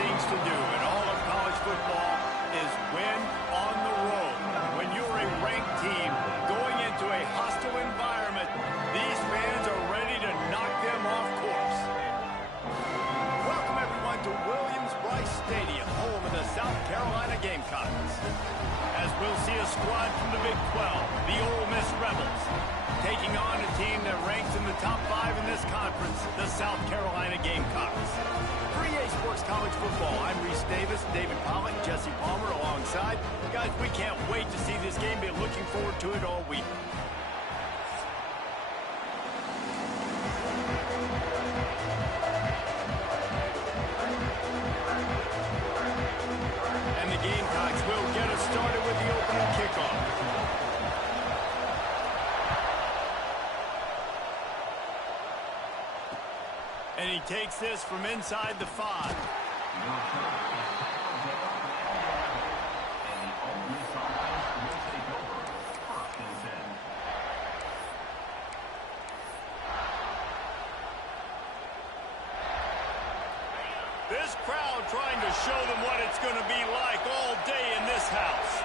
things to do in all of college football is win on the road. When you're a ranked team going into a hostile environment, these fans are ready to knock them off course. Welcome, everyone, to Williams-Brice Stadium, home of the South Carolina Gamecocks. As we'll see a squad from the Big 12, the Ole Miss Rebels, taking on a team that ranks in the top 5 in this conference, the South Carolina Gamecocks. For EA Sports College Football, I'm Reese Davis, David Pollock, Jesse Palmer alongside. Guys, we can't wait to see this game. Been looking forward to it all week. And the Gamecocks will get us started with the opening kickoff. And he takes this from inside the 5. This crowd trying to show them what it's going to be like all day in this house.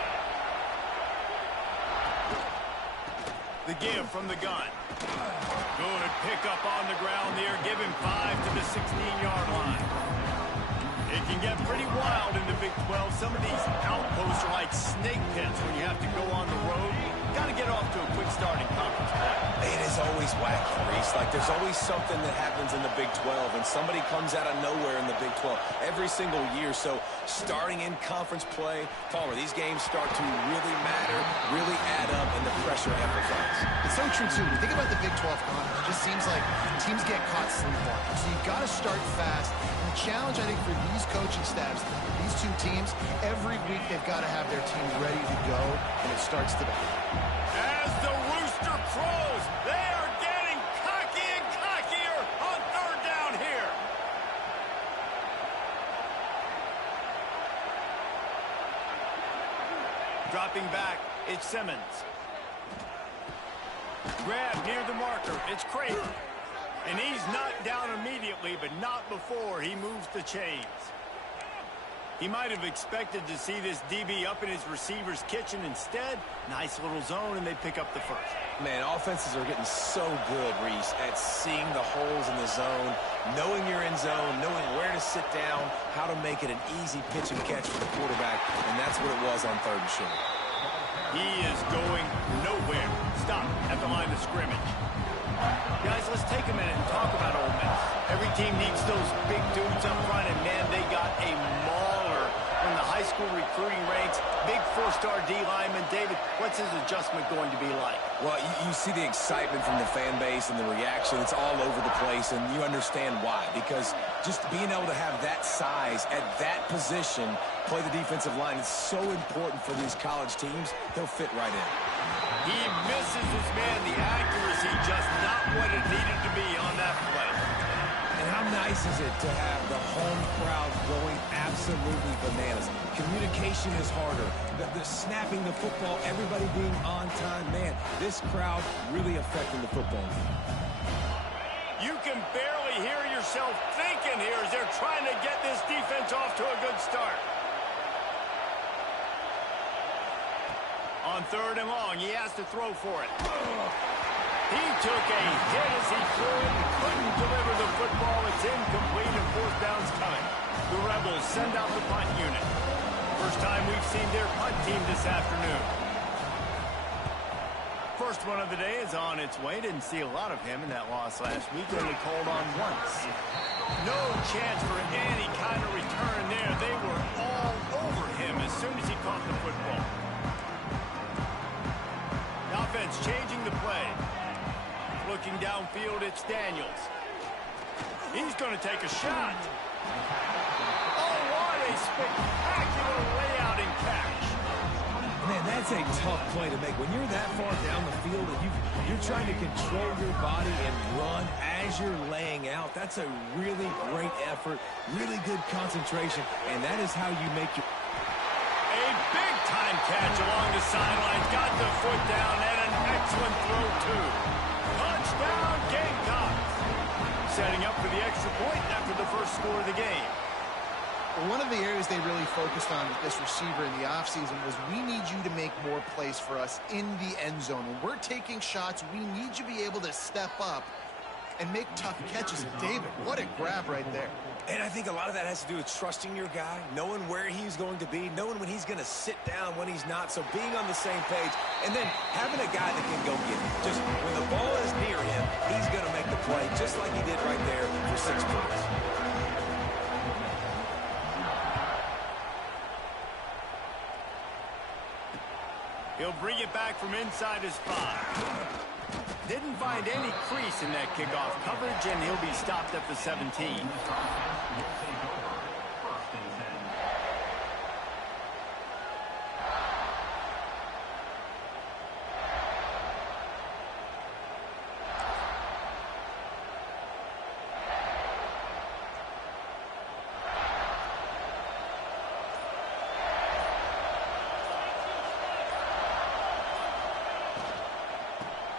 The give from the gun. Good pickup on the ground there. Give him 5 to the 16-yard line. It can get pretty wild in the Big 12. Some of these outposts are like snake pits when you have to go on the road. Got to get off to a quick start in conference play. It is always wacky, Reese. Like, there's always something that happens in the Big 12, and somebody comes out of nowhere in the Big 12 every single year. So, starting in conference play, Palmer, these games start to really matter, really add up, and the pressure amplifies. It's so true, too. When you think about the Big 12 conference, it just seems like teams get caught sleepwalking. So, you've got to start fast. And the challenge, I think, for these coaching staffs, these two teams, every week they've got to have their team ready to go, and it starts today. As the rooster crows, they are getting cocky and cockier on third down here. Dropping back, it's Simmons. Grab near the marker, it's Creighton. And he's knocked down immediately, but not before he moves the chains. He might have expected to see this DB up in his receiver's kitchen. Instead, nice little zone, and they pick up the first. Man, offenses are getting so good, Reese, at seeing the holes in the zone, knowing you're in zone, knowing where to sit down, how to make it an easy pitch and catch for the quarterback, and that's what it was on third and short. He is going nowhere. Stop at the line of scrimmage. Guys, let's take a minute and talk about Ole Miss. Every team needs those big dudes up front, and man, they got a mauler from the high school recruiting ranks. Big 4-star D lineman. David, what's his adjustment going to be like? Well, you see the excitement from the fan base and the reaction. It's all over the place, and you understand why. Because just being able to have that size at that position, play the defensive line, is so important for these college teams. He'll fit right in. He misses his man. The accuracy just not what it needed to be on that play. And how nice is it to have the home crowd going absolutely bananas? Communication is harder. The snapping the football, everybody being on time. Man, this crowd really affecting the football game. You can barely hear yourself thinking here as they're trying to get this defense off to a good start. On third and long, he has to throw for it. He took a hit as he threw it and couldn't deliver the football. It's incomplete and fourth down's coming. The Rebels send out the punt unit. First time we've seen their punt team this afternoon. First one of the day is on its way. Didn't see a lot of him in that loss last week. Only called on once. No chance for any kind of return there. They were all over him as soon as he caught the football. Offense changing the play. Looking downfield, it's Daniels. He's going to take a shot. Oh, what a spectacular layout and catch. Man, that's a tough play to make. When you're that far down the field and you're trying to control your body and run as you're laying out, that's a really great effort, really good concentration, and that is how you make your... A big-time catch along the sidelines. Got the foot down and an excellent throw, too. Touchdown, Gamecocks. Setting up for the extra point after the first score of the game. Well, one of the areas they really focused on with this receiver in the offseason was we need you to make more plays for us in the end zone. When we're taking shots, we need you to be able to step up and make tough catches. And David, what a grab right there. And I think a lot of that has to do with trusting your guy, knowing where he's going to be, knowing when he's going to sit down, when he's not. So being on the same page, and then having a guy that can go get it. Just when the ball is near him, he's going to make the play, just like he did right there for 6 points. He'll bring it back from inside his 5. Didn't find any crease in that kickoff coverage, and he'll be stopped at the 17.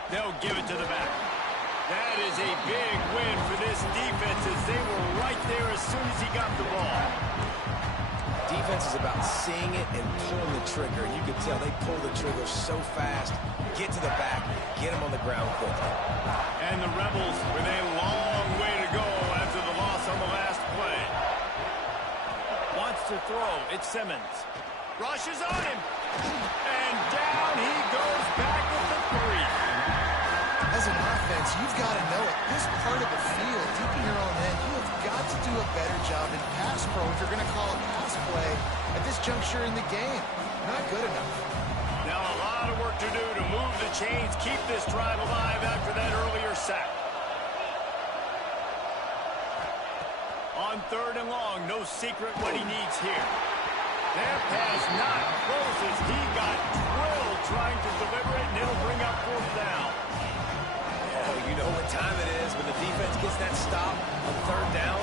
They'll give it to the back. That is a big win for this defense as they were right there as soon as he got the ball. Defense is about seeing it and pulling the trigger. You can tell they pull the trigger so fast. Get to the back, get him on the ground quickly. And the Rebels with a long way to go after the loss on the last play. Wants to throw. It's Simmons. Rushes on him. And down he goes back with the 3. As an offense, you've got to know it. This part of the field, deep in your own end, you have got to do a better job in pass pro if you're going to call a pass play at this juncture in the game. Not good enough. Now a lot of work to do to move the chains, keep this drive alive after that earlier sack. On 3rd and long, no secret what he needs here. That pass not close as he got drilled trying to deliver it, and he'll bring up 4th down. Oh, you know what time it is when the defense gets that stop on 3rd down.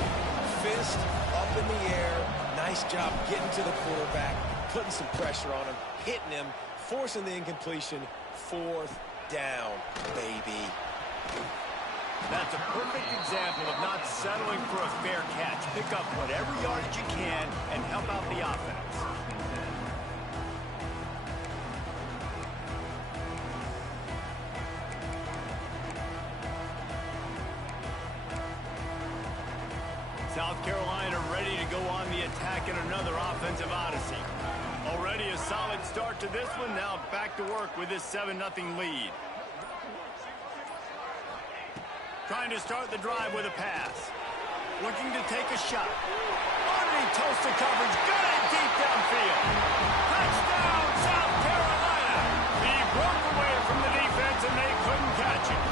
Fist up in the air. Nice job getting to the quarterback, putting some pressure on him, hitting him, forcing the incompletion. 4th down, baby. That's a perfect example of not settling for a fair catch. Pick up whatever yardage you can and help out the offense. South Carolina ready to go on the attack in another offensive odyssey. Already a solid start to this one. Now back to work with this 7-0 lead. Trying to start the drive with a pass. Looking to take a shot. Underneath toasted coverage. Got it deep downfield. Touchdown, South Carolina. He broke away from the defense and they couldn't catch him.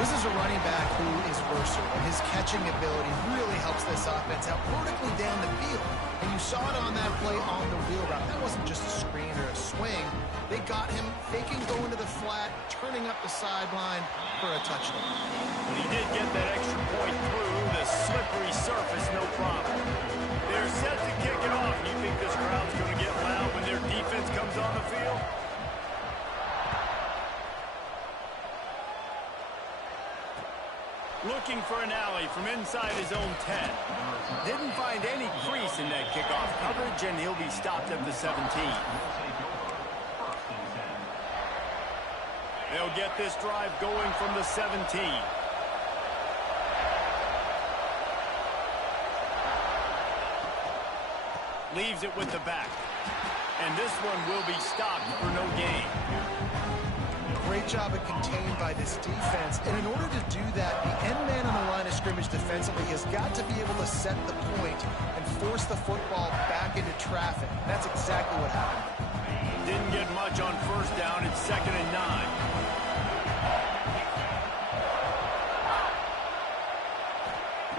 This is a running back who is versatile. His catching ability really helps this offense out vertically down the field. And you saw it on that play on the wheel route. That wasn't just a screen or a swing. They got him faking going to the flat, turning up the sideline for a touchdown. But he did get that extra point through the slippery surface, no problem. They're set to kick it off. You think this crowd's going to get loud when their defense comes on the field? Looking for an alley from inside his own 10. Didn't find any crease in that kickoff coverage, and he'll be stopped at the 17. They'll get this drive going from the 17. Leaves it with the back. And this one will be stopped for no gain. Great job of contained by this defense. And in order to do that, the end man on the line of scrimmage defensively has got to be able to set the point and force the football back into traffic. That's exactly what happened. Didn't get much on 1st down. It's 2nd and 9.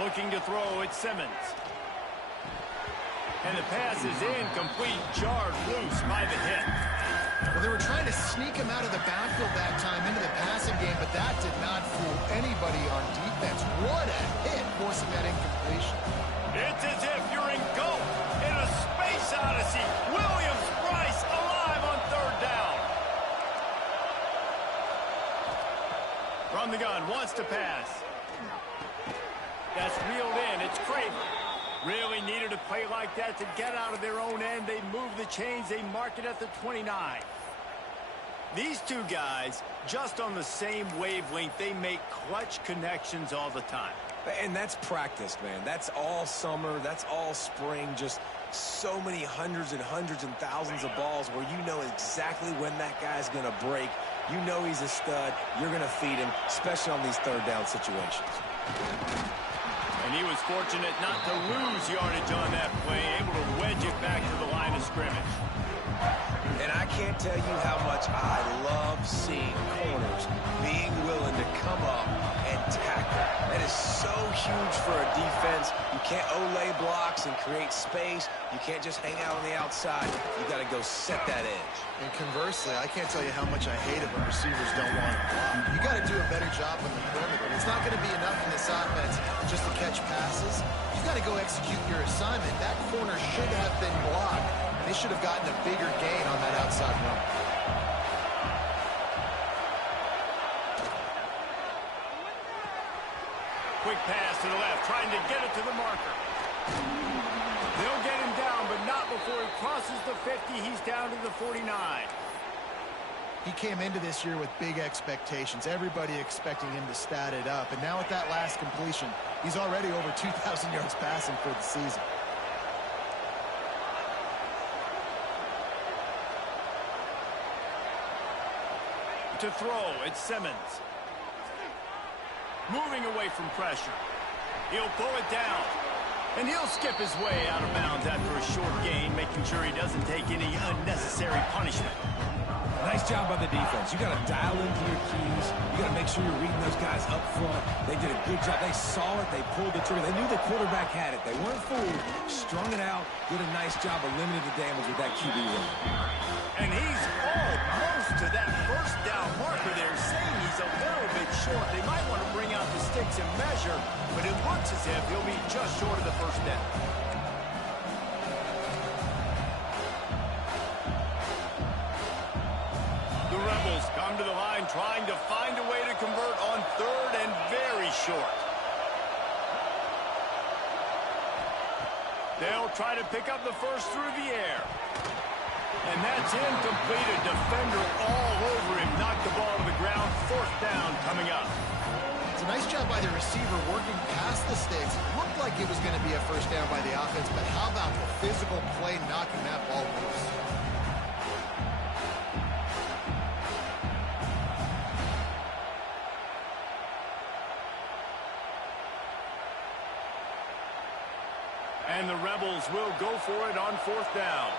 Looking to throw, it's Simmons. And the pass is incomplete, jarred loose by the hit. Well, they were trying to sneak him out of the backfield that time into the passing game, but that did not fool anybody on defense. What a hit, forcing that incompletion. It's as if you're in goal in a space odyssey. Williams-Brice alive on 3rd down. From the gun, wants to pass. That's reeled in. It's Craven. Really needed a play like that to get out of their own end. They move the chains. They mark it at the 29. These two guys, just on the same wavelength, they make clutch connections all the time. And that's practice, man. That's all summer. That's all spring. Just so many hundreds and thousands of balls where you know exactly when that guy's going to break. You know he's a stud. You're going to feed him, especially on these third down situations. And he was fortunate not to lose yardage on that play, able to wedge it back to the line of scrimmage. And I can't tell you how much I love seeing corners being willing to come up and tackle. That is so huge for a defense. You can't olay blocks and create space. You can't just hang out on the outside. You got to go set that edge. And conversely, I can't tell you how much I hate it when receivers don't want to block. You got to do a better job on the perimeter. It's not going to be enough in this offense just to catch passes. You got to go execute your assignment. That corner should have been blocked. They should have gotten a bigger gain on that outside run. Quick pass to the left, trying to get it to the marker. They'll get him down, but not before he crosses the 50. He's down to the 49. He came into this year with big expectations. Everybody expecting him to stat it up. And now with that last completion, he's already over 2,000 yards passing for the season. To throw, it's Simmons. Moving away from pressure. He'll pull it down. And he'll skip his way out of bounds after a short gain, making sure he doesn't take any unnecessary punishment. Nice job by the defense. You got to dial into your keys. You got to make sure you're reading those guys up front. They did a good job. They saw it. They pulled the trigger. They knew the quarterback had it. They weren't fooled. Strung it out. Did a nice job of limiting the damage with that QB run. And he's almost to that first down marker there, saying he's a little bit short. They might want to bring out the sticks and measure, but it looks as if he'll be just short of the first down. The Rebels come to the line trying to find a way to convert on third and very short. They'll try to pick up the first through the air. And that's incomplete. A defender all over him. Knocked the ball to the ground. Fourth down coming up. It's a nice job by the receiver working past the sticks. Looked like it was going to be a first down by the offense, but how about the physical play knocking that ball loose? And the Rebels will go for it on fourth down.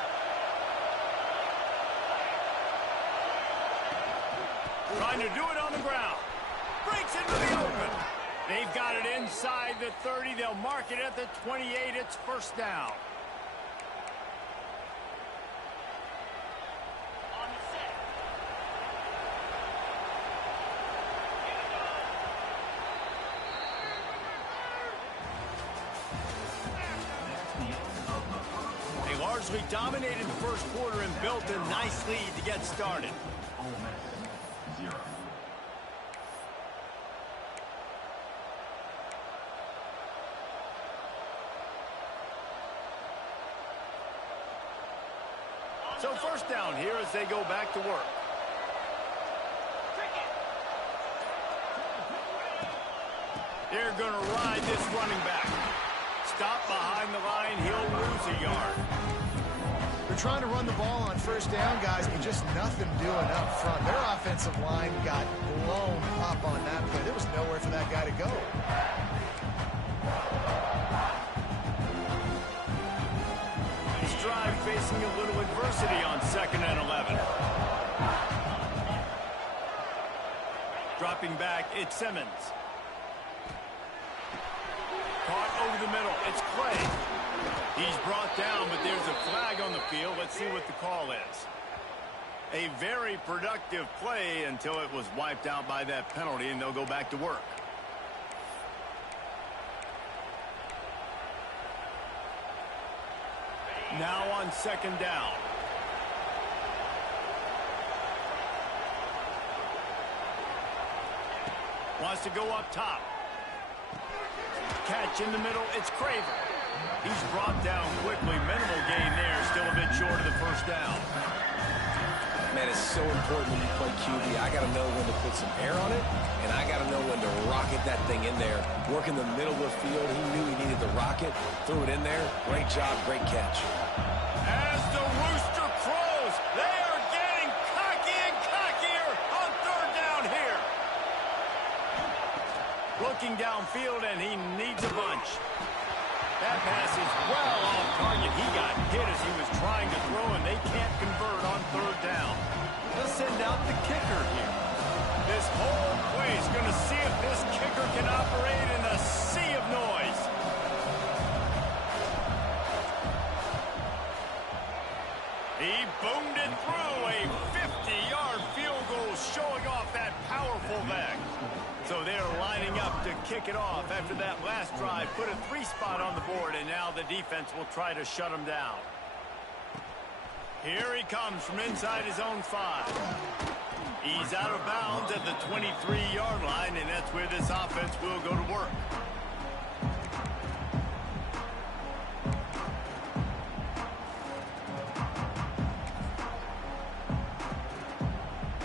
Trying to do it on the ground. Breaks into the open. They've got it inside the 30. They'll mark it at the 28. It's first down. On the set. They largely dominated the first quarter and built a nice lead to get started. So first down here as they go back to work. They're going to ride this running back. Stop behind the line. He'll lose a yard. They're trying to run the ball on first down, guys, but just nothing doing up front. Their offensive line got blown up on that play. There was nowhere for that guy to go. This drive facing a little adversity on 2nd and 11. Dropping back, it's Simmons. Caught over the middle, it's Clay. He's brought down, but there's a flag on the field. Let's see what the call is. A very productive play until it was wiped out by that penalty, and they'll go back to work. Now on 2nd down. Wants to go up top. Catch in the middle, it's Craver. He's brought down quickly. Minimal gain there. Still a bit short of the first down. Man, it's so important when you play QB. I got to know when to put some air on it, and I got to know when to rocket that thing in there. Work in the middle of the field. He knew he needed the rocket. Threw it in there. Great job. Great catch. As the rooster crows, they are getting cocky and cockier on third down here. Looking downfield, and he needs a bunch. That pass is well off target. He got hit as he was trying to throw, and they can't convert on third down. They'll send out the kicker here. This whole play is going to see if this kicker can operate in a sea of noise. He boomed it through a 50-yard field goal, showing off that powerful leg. So they're lining up to kick it off after that last drive. Put a 3-spot on the board, and now the defense will try to shut him down. Here he comes from inside his own 5. He's out of bounds at the 23-yard line, and that's where this offense will go to work.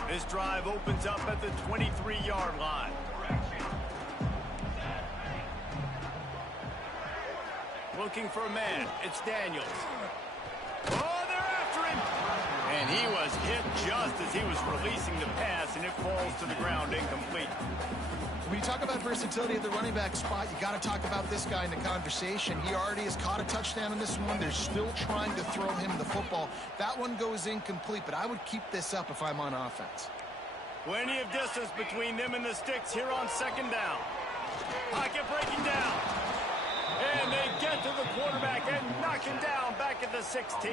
This drive opens up at the 23-yard line. Looking for a man. It's Daniels. Oh, they're after him. And he was hit just as he was releasing the pass, and it falls to the ground incomplete. When you talk about versatility at the running back spot, you got to talk about this guy in the conversation. He already has caught a touchdown in this one. They're still trying to throw him the football. That one goes incomplete, but I would keep this up if I'm on offense. Plenty of distance between them and the sticks here on second down. Pocket breaking down. And they get to the quarterback and knock him down back at the 16.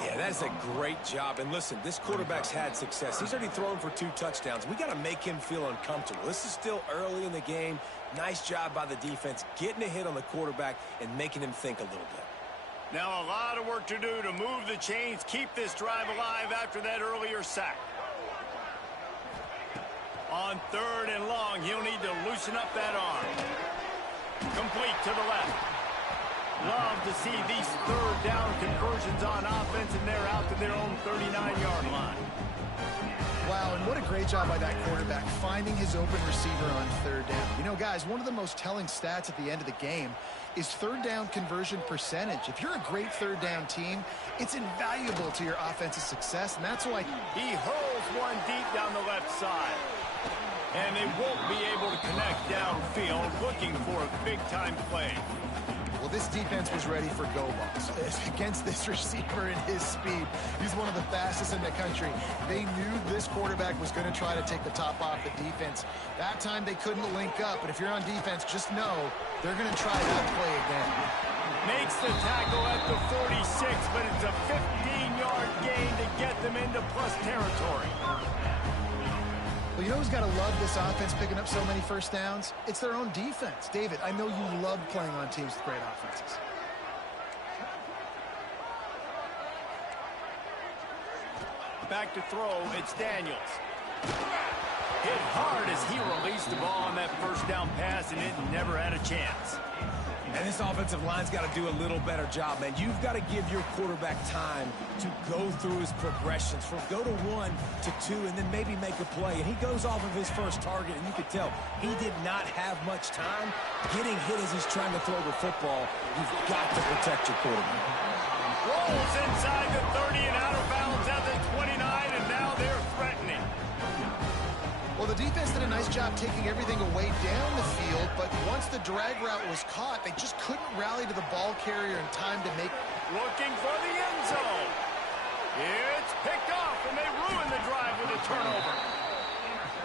Yeah, that's a great job. And listen, this quarterback's had success. He's already thrown for 2 touchdowns. We got to make him feel uncomfortable. This is still early in the game. Nice job by the defense, getting a hit on the quarterback and making him think a little bit. Now a lot of work to do to move the chains, keep this drive alive after that earlier sack. On third and long, he'll need to loosen up that arm. Complete to the left. Love to see these third down conversions on offense, and they're out to their own 39-yard line. Wow, and what a great job by that quarterback, finding his open receiver on third down. You know, guys, one of the most telling stats at the end of the game is third down conversion percentage. If you're a great third down team, it's invaluable to your offensive success, and that's why he hurls one deep down the left side. And they won't be able to connect downfield, looking for a big-time play. Well, this defense was ready for go balls against this receiver and his speed. He's one of the fastest in the country. They knew this quarterback was going to try to take the top off the defense. That time they couldn't link up, but if you're on defense, just know they're going to try that play again. Makes the tackle at the 46, but it's a 15-yard gain to get them into plus territory. Well, you know who's got to love this offense picking up so many first downs? It's their own defense. David, I know you love playing on teams with great offenses. Back to throw, it's Daniels. Hit hard as he released the ball on that first down pass, and it never had a chance. And this offensive line's got to do a little better job, man. You've got to give your quarterback time to go through his progressions, from go to 1 to 2, and then maybe make a play. And he goes off of his first target, and you can tell he did not have much time getting hit as he's trying to throw the football. You've got to protect your quarterback. Rolls inside the 30 and out of bounds at the 29, and now they're threatening. Well, the defense did a nice job taking everything away down the field, but once the drag route was caught, they just couldn't rally to the ball carrier in time to make... Looking for the end zone. It's picked off, and they ruin the drive with a turnover.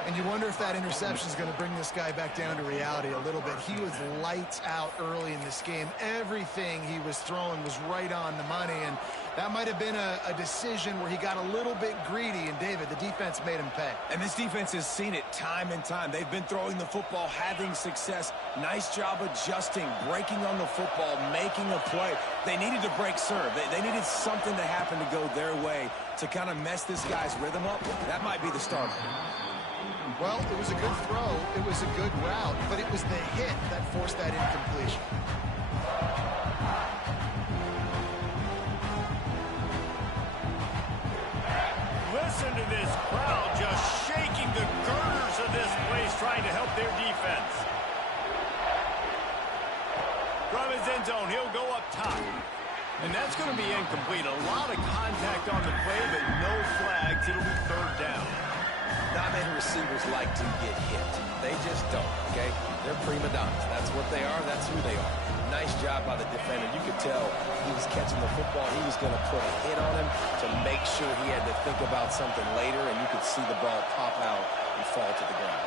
And you wonder if that interception is going to bring this guy back down to reality a little bit. He was lights out early in this game. Everything he was throwing was right on the money, and that might have been a decision where he got a little bit greedy, and David, the defense made him pay. And this defense has seen it time and time. They've been throwing the football, having success. Nice job adjusting, breaking on the football, making a play. They needed to break serve. They needed something to happen to go their way to kind of mess this guy's rhythm up. That might be the start. Well, it was a good throw, it was a good route, but it was the hit that forced that incompletion. end zone. He'll go up top. And that's going to be incomplete. A lot of contact on the play, but no flags. It'll be third down. Not many receivers like to get hit. They just don't, okay? They're prima donnas. That's what they are. That's who they are. Nice job by the defender. You could tell he was catching the football. He was going to put a hit on him to make sure he had to think about something later, and you could see the ball pop out and fall to the ground.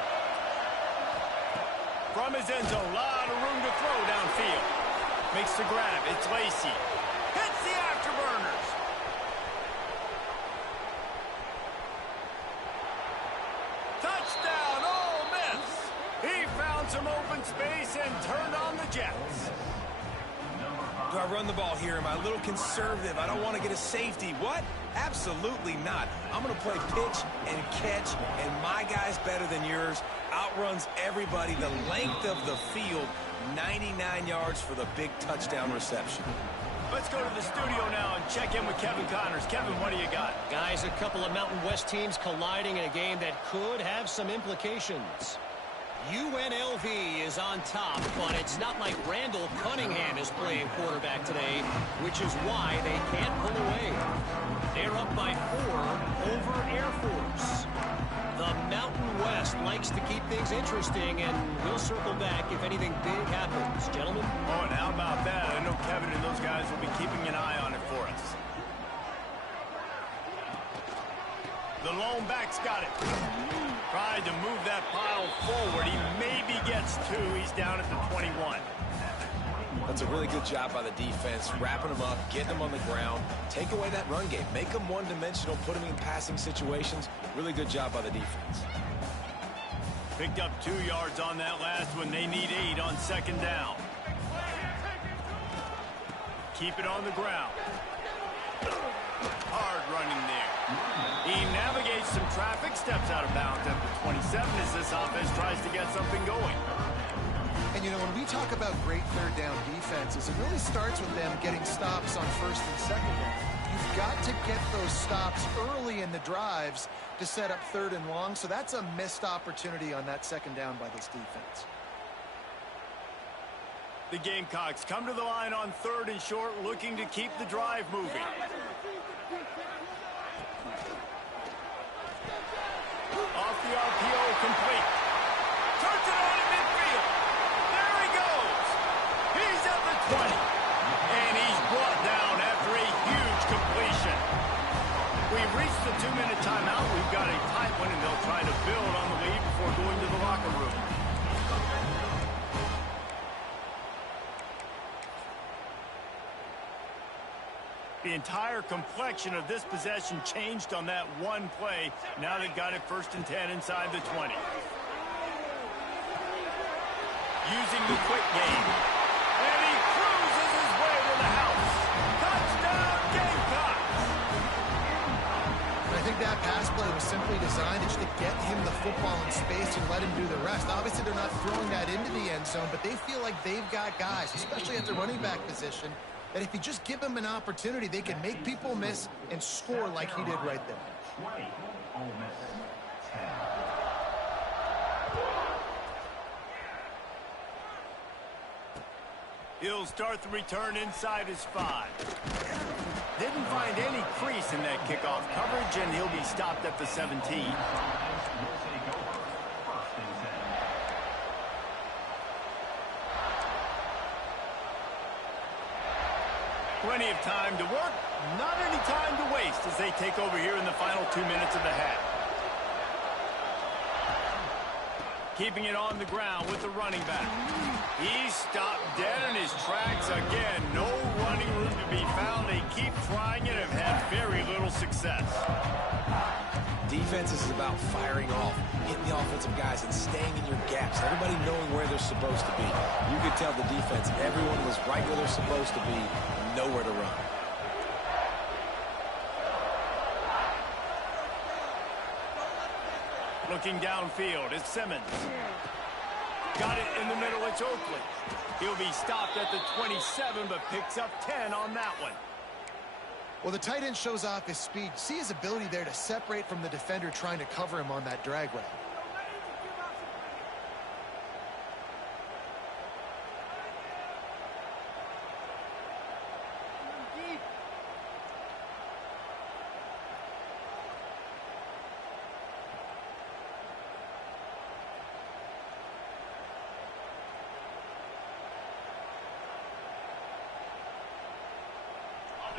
From his end zone, a lot of room to throw downfield. Makes the grab. It's Lacy. Hits the afterburners. Touchdown, Ole Miss. He found some open space and turned on the Jets. Do I run the ball here? Am I a little conservative? I don't want to get a safety. What? Absolutely not. I'm going to play pitch and catch, and my guy's better than yours. Outruns everybody the length of the field. 99 yards for the big touchdown reception. Let's go to the studio now and check in with Kevin Connors. Kevin, what do you got? Guys, a couple of Mountain West teams colliding in a game that could have some implications. UNLV is on top, but it's not like Randall Cunningham is playing quarterback today, which is why they can't pull away. They're up by 4 over Air Force. The Mountain West likes to keep things interesting, and we'll circle back if anything big happens. Gentlemen? Oh, and how about that? I know Kevin and those guys will be keeping an eye on it for us. The lone back's got it. Tried to move that pile forward. He maybe gets 2. He's down at the 21. That's a really good job by the defense, wrapping them up, getting them on the ground, take away that run game, make them one-dimensional, put them in passing situations. Really good job by the defense. Picked up 2 yards on that last one. They need 8 on second down. Keep it on the ground. Hard running there. He navigates some traffic, steps out of bounds at the 27 as this offense tries to get something going. And, you know, when we talk about great third down defenses, it really starts with them getting stops on first and second down. You've got to get those stops early in the drives to set up third and long, so that's a missed opportunity on that second down by this defense. The Gamecocks come to the line on third and short, looking to keep the drive moving. Off the RPO, complete. Turns it on in midfield. There he goes. He's at the 20. And he's brought down after a huge completion. We've reached the 2-minute timeout. We've got a tight one, and they'll try to build on the lead before going to the locker room. The entire complexion of this possession changed on that one play. Now they've got it 1st and 10 inside the 20. Using the quick game. And he cruises his way to the house. Touchdown, Gamecocks! I think that pass play was simply designed just to get him the football in space and let him do the rest. Obviously, they're not throwing that into the end zone, but they feel like they've got guys, especially at the running back position, that if you just give them an opportunity, they can make people miss and score like he did right there. He'll start the return inside his 5. Didn't find any crease in that kickoff coverage, and he'll be stopped at the 17. Plenty of time to work, not any time to waste as they take over here in the final 2 minutes of the half. Keeping it on the ground with the running back. He's stopped dead in his tracks again. No running room to be found. They keep trying it and have had very little success. Defense is about firing off, hitting the offensive guys and staying in your gaps. Everybody knowing where they're supposed to be. You could tell the defense, everyone was right where they're supposed to be, nowhere to run. Looking downfield, it's Simmons. Got it in the middle, it's Oakley. He'll be stopped at the 27, but picks up 10 on that one. Well, the tight end shows off his speed. See his ability there to separate from the defender trying to cover him on that drag route.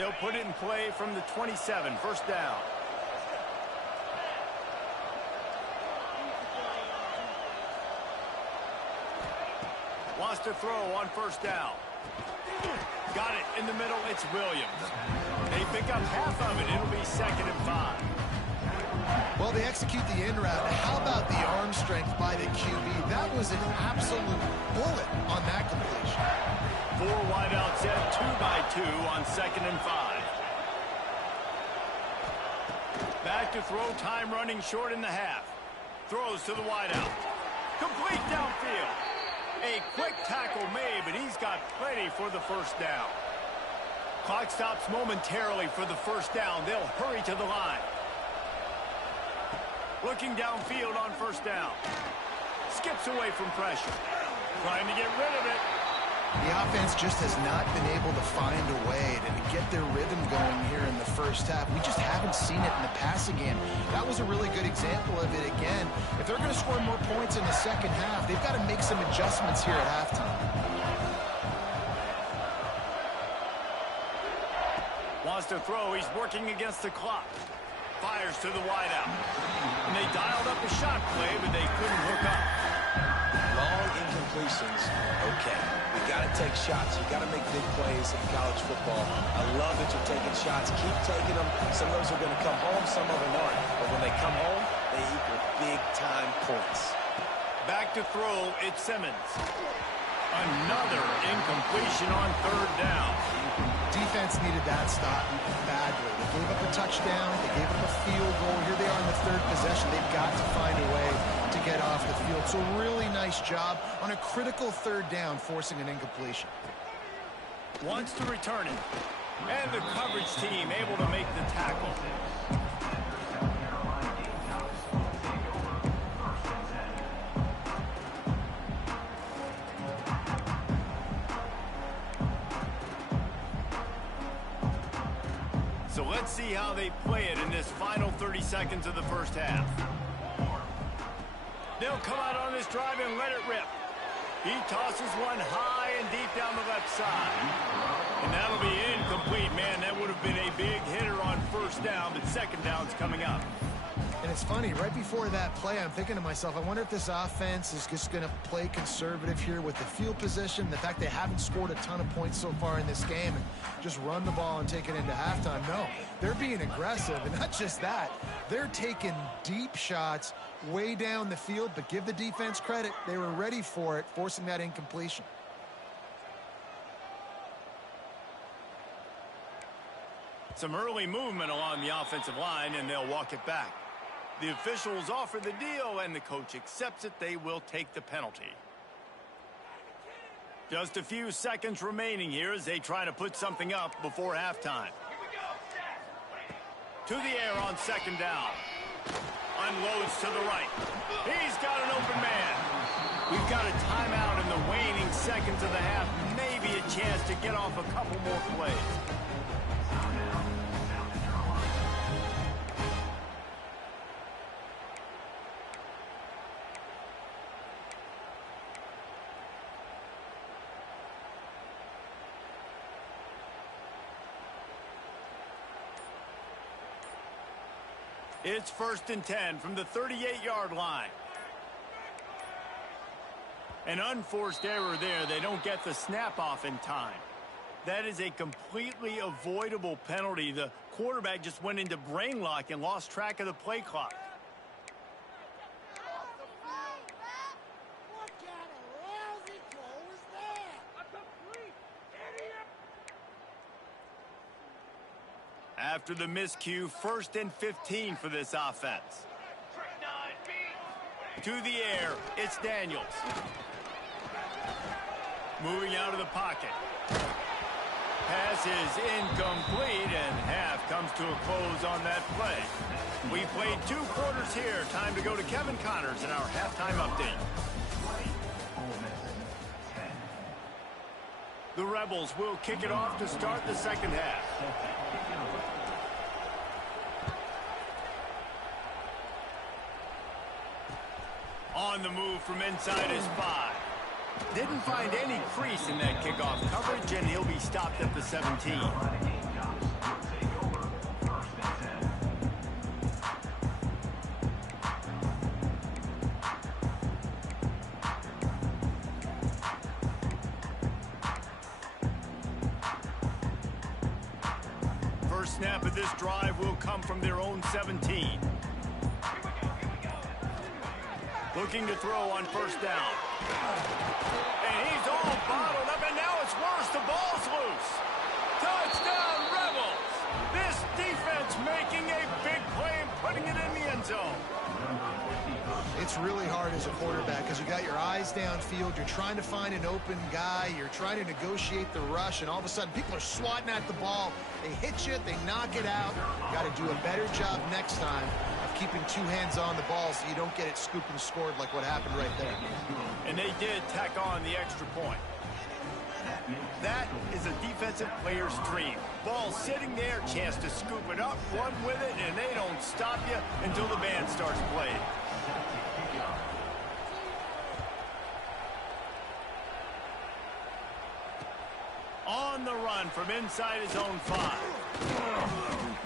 They'll put it in play from the 27, first down. Wants to throw on first down. Got it in the middle. It's Williams. They pick up half of it. It'll be 2nd and 5. Well, they execute the in route. How about the arm strength by the QB? That was an absolute bullet on that completion. 4 wideout set, 2 by 2 on 2nd and 5. Back to throw, time running short in the half. Throws to the wideout. Complete downfield. A quick tackle made, but he's got plenty for the first down. Clock stops momentarily for the first down. They'll hurry to the line. Looking downfield on first down. Skips away from pressure. Trying to get rid of it. The offense just has not been able to find a way to get their rhythm going here in the first half. We just haven't seen it in the passing game. That was a really good example of it again. If they're going to score more points in the second half, they've got to make some adjustments here at halftime. Wants to throw. He's working against the clock. Fires to the wideout. And they dialed up a shot play, but they couldn't hook up. Long incompletions, okay. You got to take shots. You got to make big plays in college football. I love that you're taking shots. Keep taking them. Some of those are going to come home. Some of them aren't. But when they come home, they equal big-time points. Back to throw. It's Simmons. Another incompletion on 3rd down. Defense needed that stop badly. They gave up a touchdown. They gave up a field goal. Here they are in the 3rd possession. They've got to find a way to get off the field. So really nice job on a critical 3rd down, forcing an incompletion. Wants to return it. And the coverage team able to make the tackle. So let's see how they play it in this final 30 seconds of the first half. They'll come out on this drive and let it rip. He tosses one high and deep down the left side. And that'll be incomplete. Man, that would have been a big hitter on first down, but second down's coming up. And it's funny, right before that play, I'm thinking to myself, I wonder if this offense is just going to play conservative here with the field position, the fact they haven't scored a ton of points so far in this game, and just run the ball and take it into halftime. No, they're being aggressive, and not just that, they're taking deep shots way down the field, but give the defense credit. They were ready for it, forcing that incompletion. Some early movement along the offensive line, and they'll walk it back. The officials offer the deal, and the coach accepts it. They will take the penalty. Just a few seconds remaining here as they try to put something up before halftime. To the air on 2nd down. Unloads to the right. He's got an open man. We've got a timeout in the waning seconds of the half. Maybe a chance to get off a couple more plays. It's 1st and 10 from the 38-yard line. An unforced error there. They don't get the snap off in time. That is a completely avoidable penalty. The quarterback just went into brain lock and lost track of the play clock. After the miscue, 1st and 15 for this offense. To the air, it's Daniels. Moving out of the pocket. Pass is incomplete, and half comes to a close on that play. We played 2 quarters here. Time to go to Kevin Connors in our halftime update. The Rebels will kick it off to start the second half. On the move from inside his 5. Didn't find any crease in that kickoff coverage, and he'll be stopped at the 17. for this drive will come from their own 17. Looking to throw on first down. And he's all bottled up, and now it's worse. The ball's loose. Touchdown, Rebels! This defense making a big play and putting it in the end zone. It's really hard as a quarterback because you got your eyes downfield. You're trying to find an open guy. You're trying to negotiate the rush, and all of a sudden people are swatting at the ball. They hit you. They knock it out. You got to do a better job next time of keeping two hands on the ball so you don't get it scooped and scored like what happened right there. And they did tack on the extra point. That is a defensive player's dream. Ball sitting there, chance to scoop it up, run with it, and they don't stop you until the band starts playing. On the run from inside his own 5.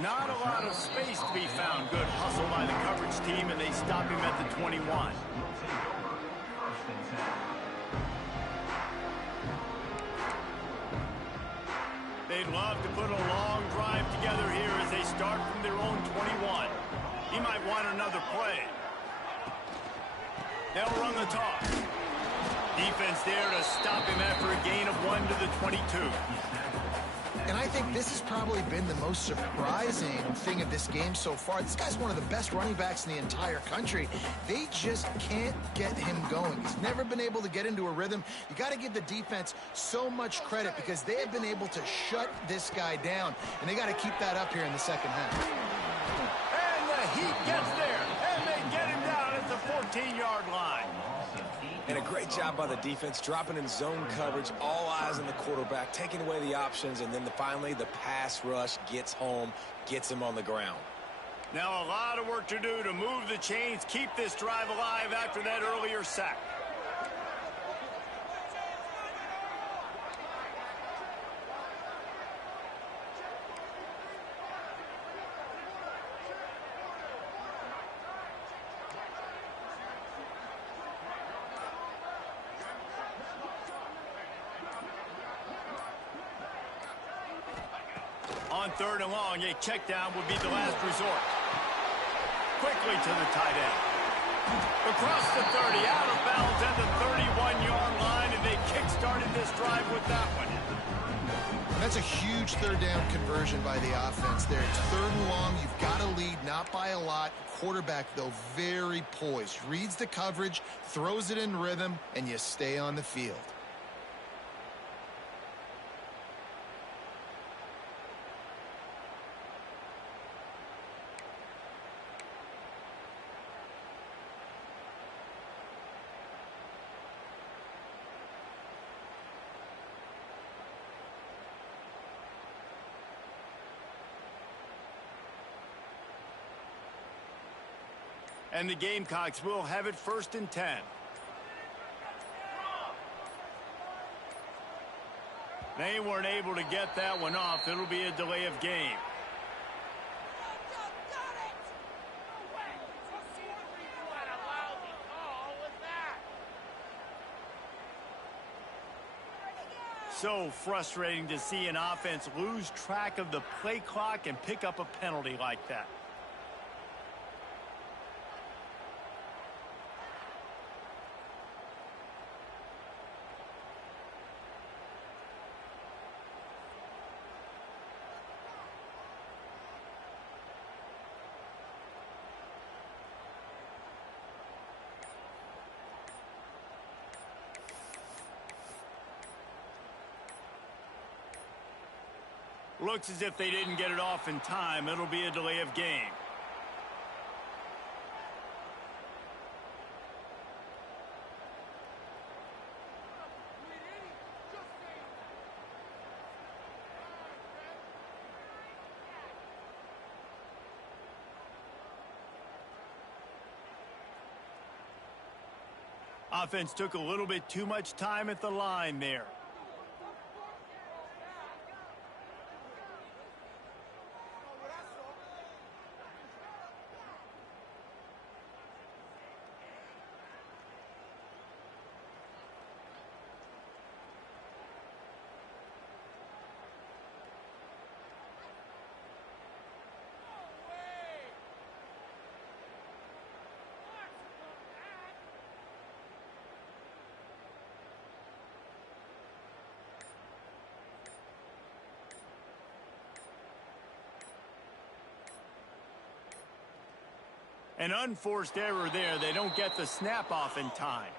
Not a lot of space to be found. Good hustle by the coverage team, and they stop him at the 21. They'd love to put a long drive together here as they start from their own 21. He might want another play. They'll run the toss. Defense there to stop him after a gain of 1 to the 22. And I think this has probably been the most surprising thing of this game so far. This guy's one of the best running backs in the entire country. They just can't get him going. He's never been able to get into a rhythm. You got to give the defense so much credit because they have been able to shut this guy down. And they got to keep that up here in the second half. And the Heat gets there. And they get him down at the 14-yard line. And a great job by the defense, dropping in zone coverage, all eyes on the quarterback, taking away the options, and then finally the pass rush gets home, gets him on the ground. Now a lot of work to do to move the chains, keep this drive alive after that earlier sack. On 3rd and long, a check down would be the last resort. Quickly to the tight end. Across the 30, out of bounds at the 31-yard line, and they kick-started this drive with that one. And that's a huge third down conversion by the offense there. It's 3rd and long. You've got to lead, not by a lot. Quarterback, though, very poised. Reads the coverage, throws it in rhythm, and you stay on the field. And the Gamecocks will have it 1st and 10. They weren't able to get that one off. It'll be a delay of game. So frustrating to see an offense lose track of the play clock and pick up a penalty like that. Looks as if they didn't get it off in time. It'll be a delay of game. Offense took a little bit too much time at the line there. An unforced error there. They don't get the snap off in time.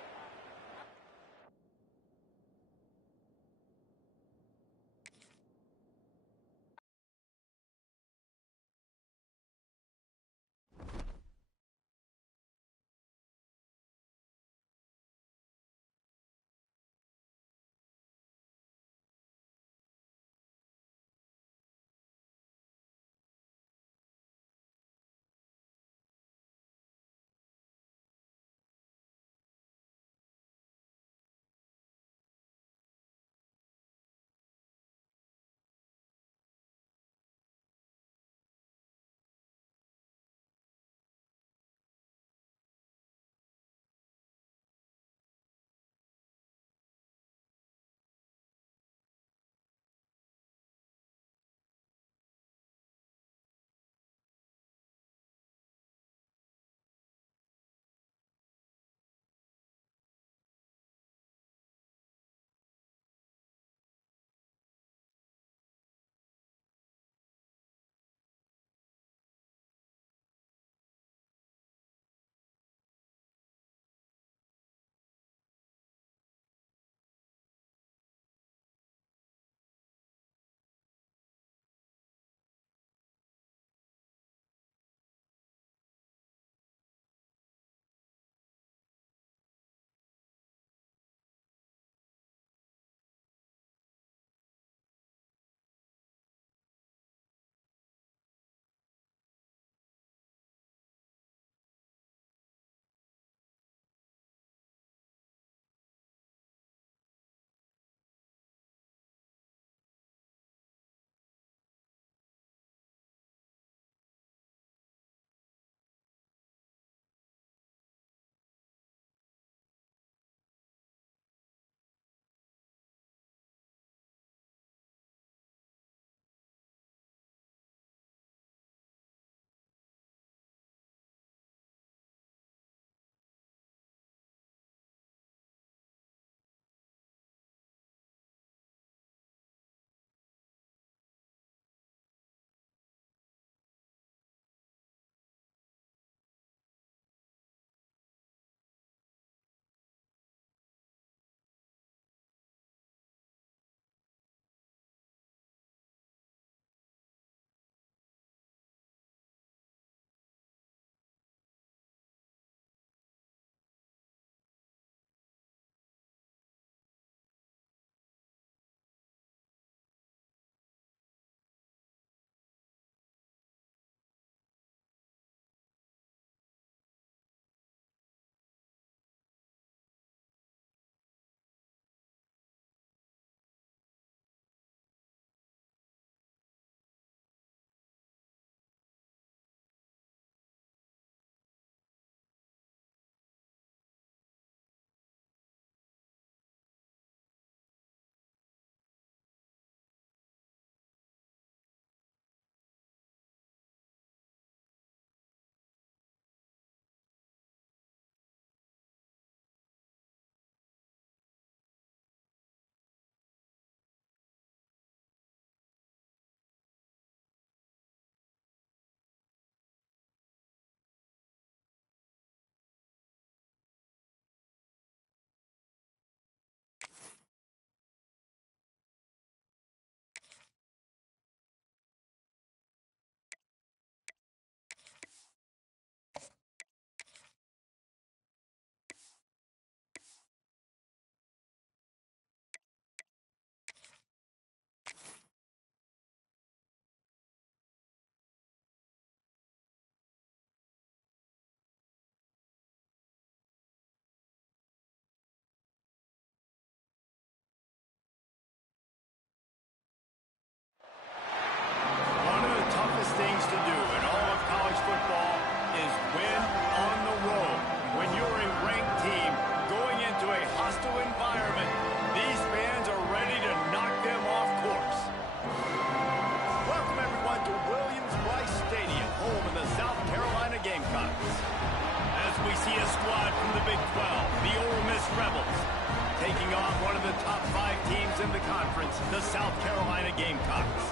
the South Carolina Gamecocks.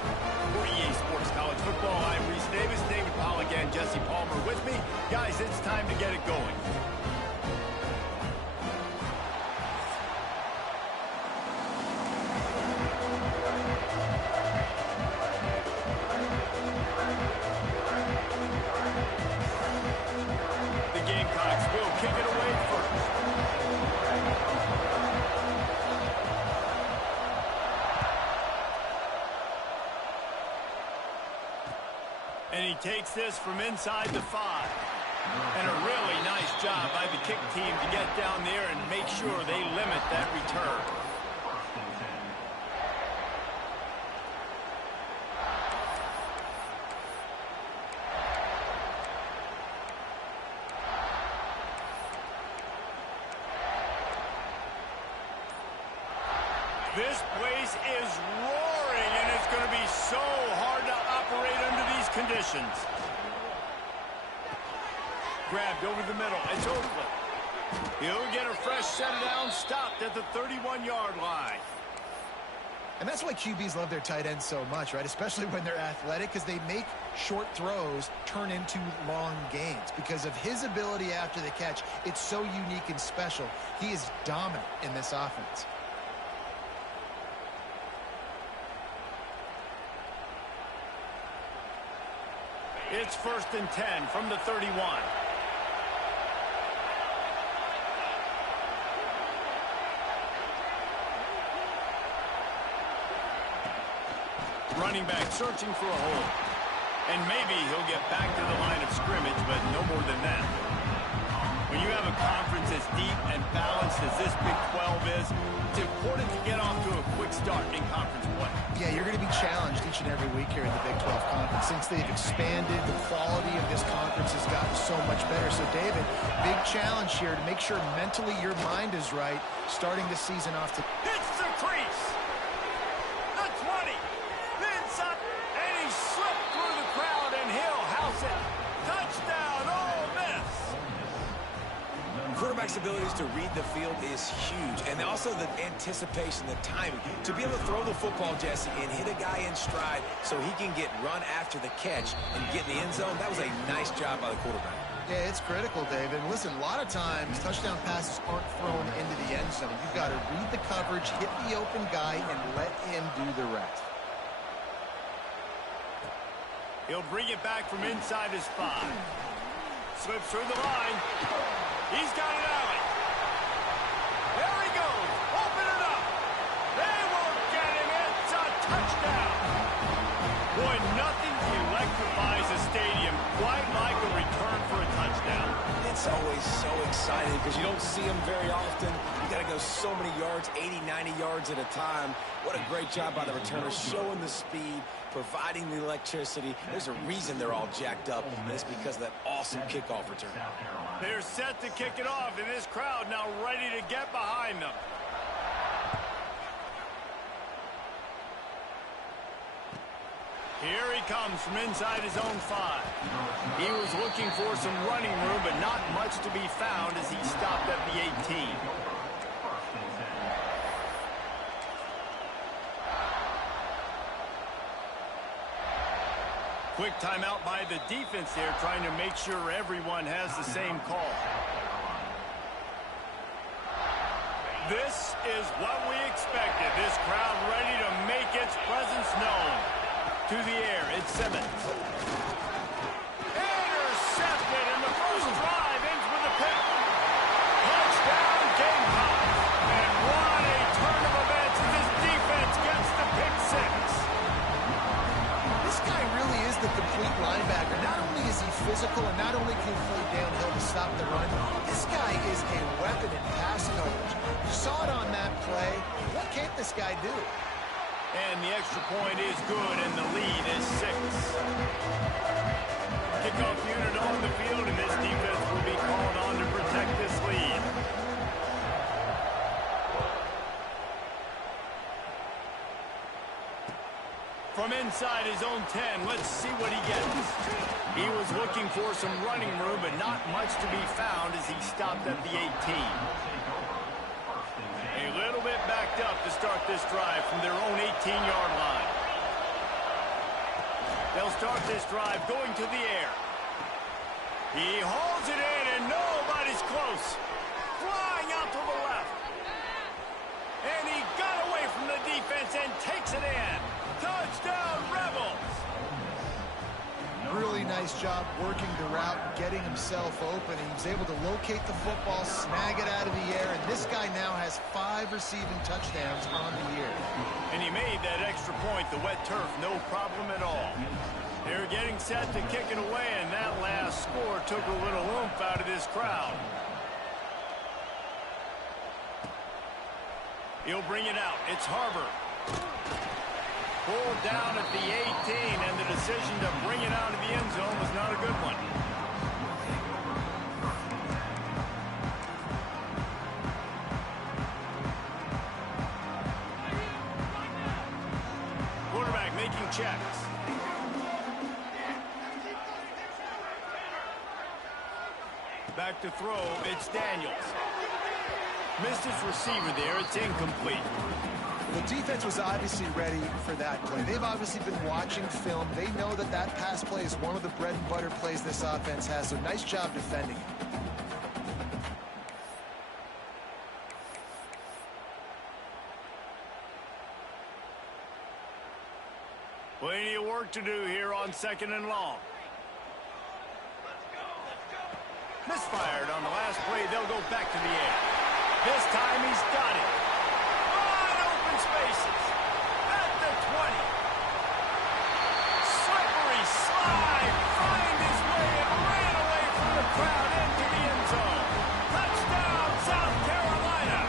For EA Sports College Football, I'm Reese Davis, David Powell again, Jesse Palmer with with me? Guys, it's time to get it going. The Gamecocks will kick it away first. And he takes this from inside the 5. And a really nice job by the kick team to get down there and make sure they limit that return. This place is roaring, and it's going to be so hard to operate under these conditions. Grabbed over the middle. It's Oakland. He'll get a fresh set down, stopped at the 31-yard line. And that's why QBs love their tight ends so much, right? Especially when they're athletic, because they make short throws turn into long gains. Because of his ability after the catch, it's so unique and special. He is dominant in this offense. It's 1st and 10 from the 31. Running back searching for a hole. And maybe he'll get back to the line of scrimmage, but no more than that. When you have a conference as deep and balanced as this Big 12 is, it's important to get off to a quick start in conference play. Yeah, you're going to be challenged each and every week here in the Big 12 Conference. Since they've expanded, the quality of this conference has gotten so much better. So, David, big challenge here to make sure mentally your mind is right starting the season off. Hits the crease. The 20. The inside. And he slipped through the crowd, and he'll house it. Touchdown, Ole Miss. Quarterback's abilities to read the field is huge, and also the anticipation, the timing. To be able to throw the football, Jesse, and hit a guy in stride so he can get run after the catch and get in the end zone, that was a nice job by the quarterback. Yeah, it's critical, David. Listen, a lot of times touchdown passes aren't thrown into the end zone. You've got to read the coverage, hit the open guy, and let him do the rest. He'll bring it back from inside his 5. Slips through the line. He's got an alley. There he goes. Open it up. They won't get him. It's a touchdown. Boy, nothing electrifies a stadium quite like a return for a touchdown. It's always so exciting because you don't see them very often. You got to go so many yards, 80, 90 yards at a time. What a great job by the returner, showing the speed, providing the electricity. There's a reason they're all jacked up, and it's because of that awesome kickoff return. They're set to kick it off, and this crowd now ready to get behind them. Here he comes from inside his own 5. He was looking for some running room, but not much to be found as he stopped at the 18. Quick timeout by the defense there, trying to make sure everyone has the same call. This is what we expected. This crowd ready to make its presence known. To the air, it's Simmons. Intercepted, and the first drive ends with a pick. Touchdown, Gamecocks. And what a turn of events as this defense gets the pick 6. This guy really is the complete linebacker. Not only is he physical and not only can he play downhill to stop the run, this guy is a weapon in pass coverage. You saw it on that play. What can't this guy do? And the extra point is good, and the lead is 6. Kickoff unit on the field, and this defense will be called on to protect this lead. From inside his own 10, let's see what he gets. He was looking for some running room, but not much to be found as he stopped at the 18. A little bit backed up to start this drive from their own 18-yard line. They'll start this drive going to the air. He holds it in, and nobody's close. Flying out to the left. And he got away from the defense and takes it in. Touchdown, Rebels! Really nice job working the route, getting himself open. He was able to locate the football, snag it out of the air, and this guy now has 5 receiving touchdowns on the year. And he made that extra point, the wet turf, no problem at all. They're getting set to kick it away, and that last score took a little oomph out of this crowd. He'll bring it out. It's Harbor. Pulled down at the 18, and the decision to bring it out of the end zone was not a good one. Quarterback making checks. Back to throw, it's Daniels. Missed his receiver there, it's incomplete. The defense was obviously ready for that play. They've obviously been watching film. They know that that pass play is one of the bread and butter plays this offense has, so nice job defending it. Plenty of work to do here on 2nd and long. Misfired on the last play. They'll go back to the air. This time he's got it. Wide open spaces. At the 20. Slippery slide. Find his way and ran away from the crowd into the end zone. Touchdown, South Carolina.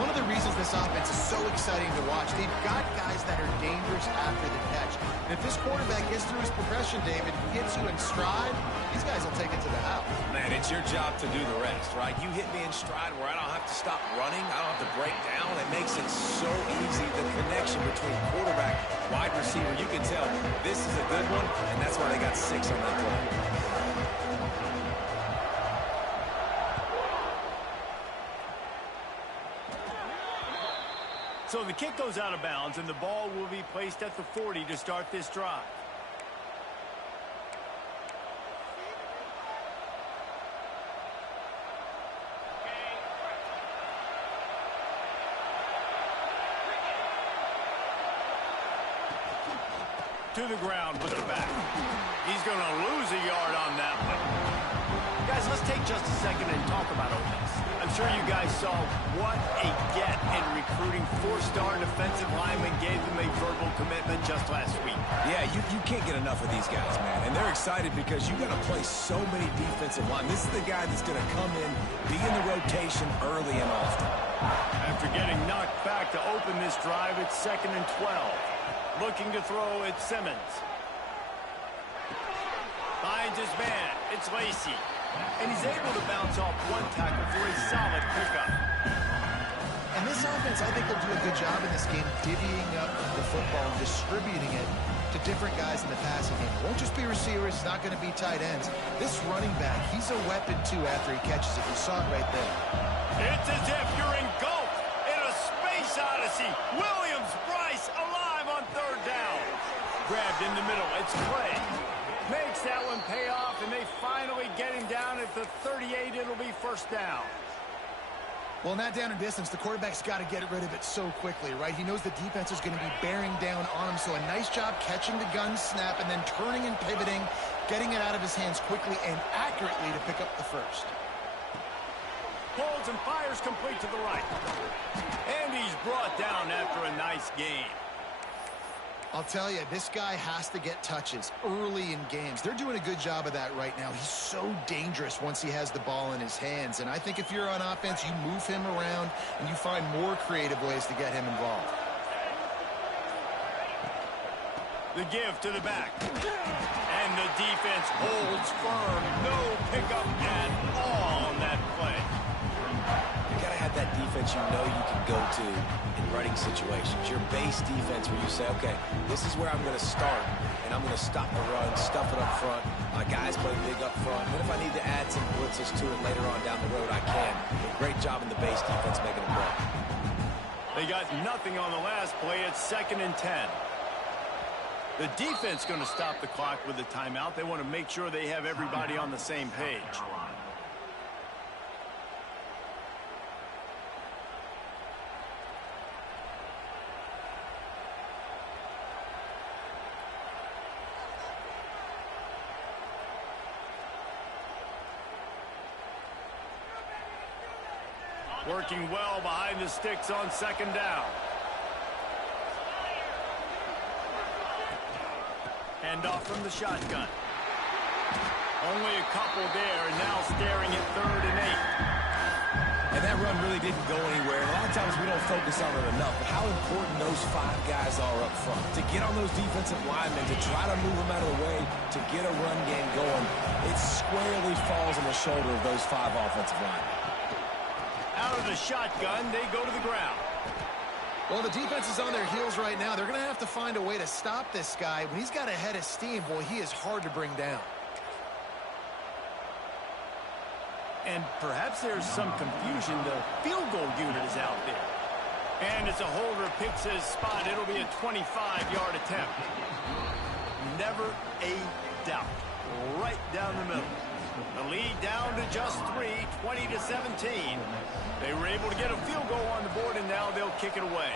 One of the reasons this offense is so exciting to watch, they've got guys that are dangerous after the catch. And if this quarterback gets through his progression, David, hits you in stride, these guys will take it to the house. Man, it's your job to do the rest, right? You hit me in stride where I don't have to stop running. I don't have to break down. It makes it so easy. The connection between quarterback, wide receiver, you can tell this is a good one, and that's why they got 6 on that play. So the kick goes out of bounds, and the ball will be placed at the 40 to start this drive. To the ground with the back. He's going to lose a yard on that one. Guys, let's take just a second and talk about Ole Miss. I'm sure you guys saw what a get in recruiting. 4-star defensive linemen gave them a verbal commitment just last week. Yeah, you can't get enough of these guys, man. And they're excited because you got to play so many defensive line. This is the guy that's going to come in, be in the rotation early and often. After getting knocked back to open this drive, it's 2nd and 12. Looking to throw, it's Simmons. Finds his man. It's Lacey. And he's able to bounce off one tackle for a solid pickup. And this offense, I think, will do a good job in this game divvying up the football and distributing it to different guys in the passing game. It won't just be receivers. It's not going to be tight ends. This running back, he's a weapon, too, after he catches it. You saw it right there. It's as if you're engulfed in a space odyssey. Williams, Bryce, alive on 3rd down. Grabbed in the middle. It's Clay. Makes that one pay off, and they finally get him down at the 38. It'll be 1st down. Well, in that down and distance, the quarterback's got to get rid of it so quickly, right? He knows the defense is going to be bearing down on him, so a nice job catching the gun snap and then turning and pivoting, getting it out of his hands quickly and accurately to pick up the 1st. Holds and fires complete to the right. And he's brought down after a nice gain. I'll tell you, this guy has to get touches early in games. They're doing a good job of that right now. He's so dangerous once he has the ball in his hands. And I think if you're on offense, you move him around and you find more creative ways to get him involved. The give to the back. And the defense holds firm. No pickup at all on that play. You got to have that defense you know you can go to in running situations. Your base defense where you say, okay, this is where I'm going to start, and I'm going to stop the run, stuff it up front. My guys play big up front. And if I need to add some blitzes to it later on down the road, I can. But great job in the base defense making a play. They got nothing on the last play. It's 2nd and 10. The defense going to stop the clock with the timeout. They want to make sure they have everybody on the same page. Working well behind the sticks on second down. Hand off from the shotgun. Only a couple there, and now staring at 3rd and 8. And that run really didn't go anywhere. A lot of times we don't focus on it enough, but how important those 5 guys are up front. To get on those defensive linemen, to try to move them out of the way, to get a run game going, it squarely falls on the shoulder of those 5 offensive linemen. Out of the shotgun, they go to the ground. Well, the defense is on their heels right now. They're going to have to find a way to stop this guy. When he's got a head of steam, boy, he is hard to bring down. And perhaps there's some confusion. The field goal unit is out there. And it's a holder picks his spot. It'll be a 25-yard attempt. Never a doubt. Right down the middle. The lead down to just 3, 20-17. They were able to get a field goal on the board, and now they'll kick it away.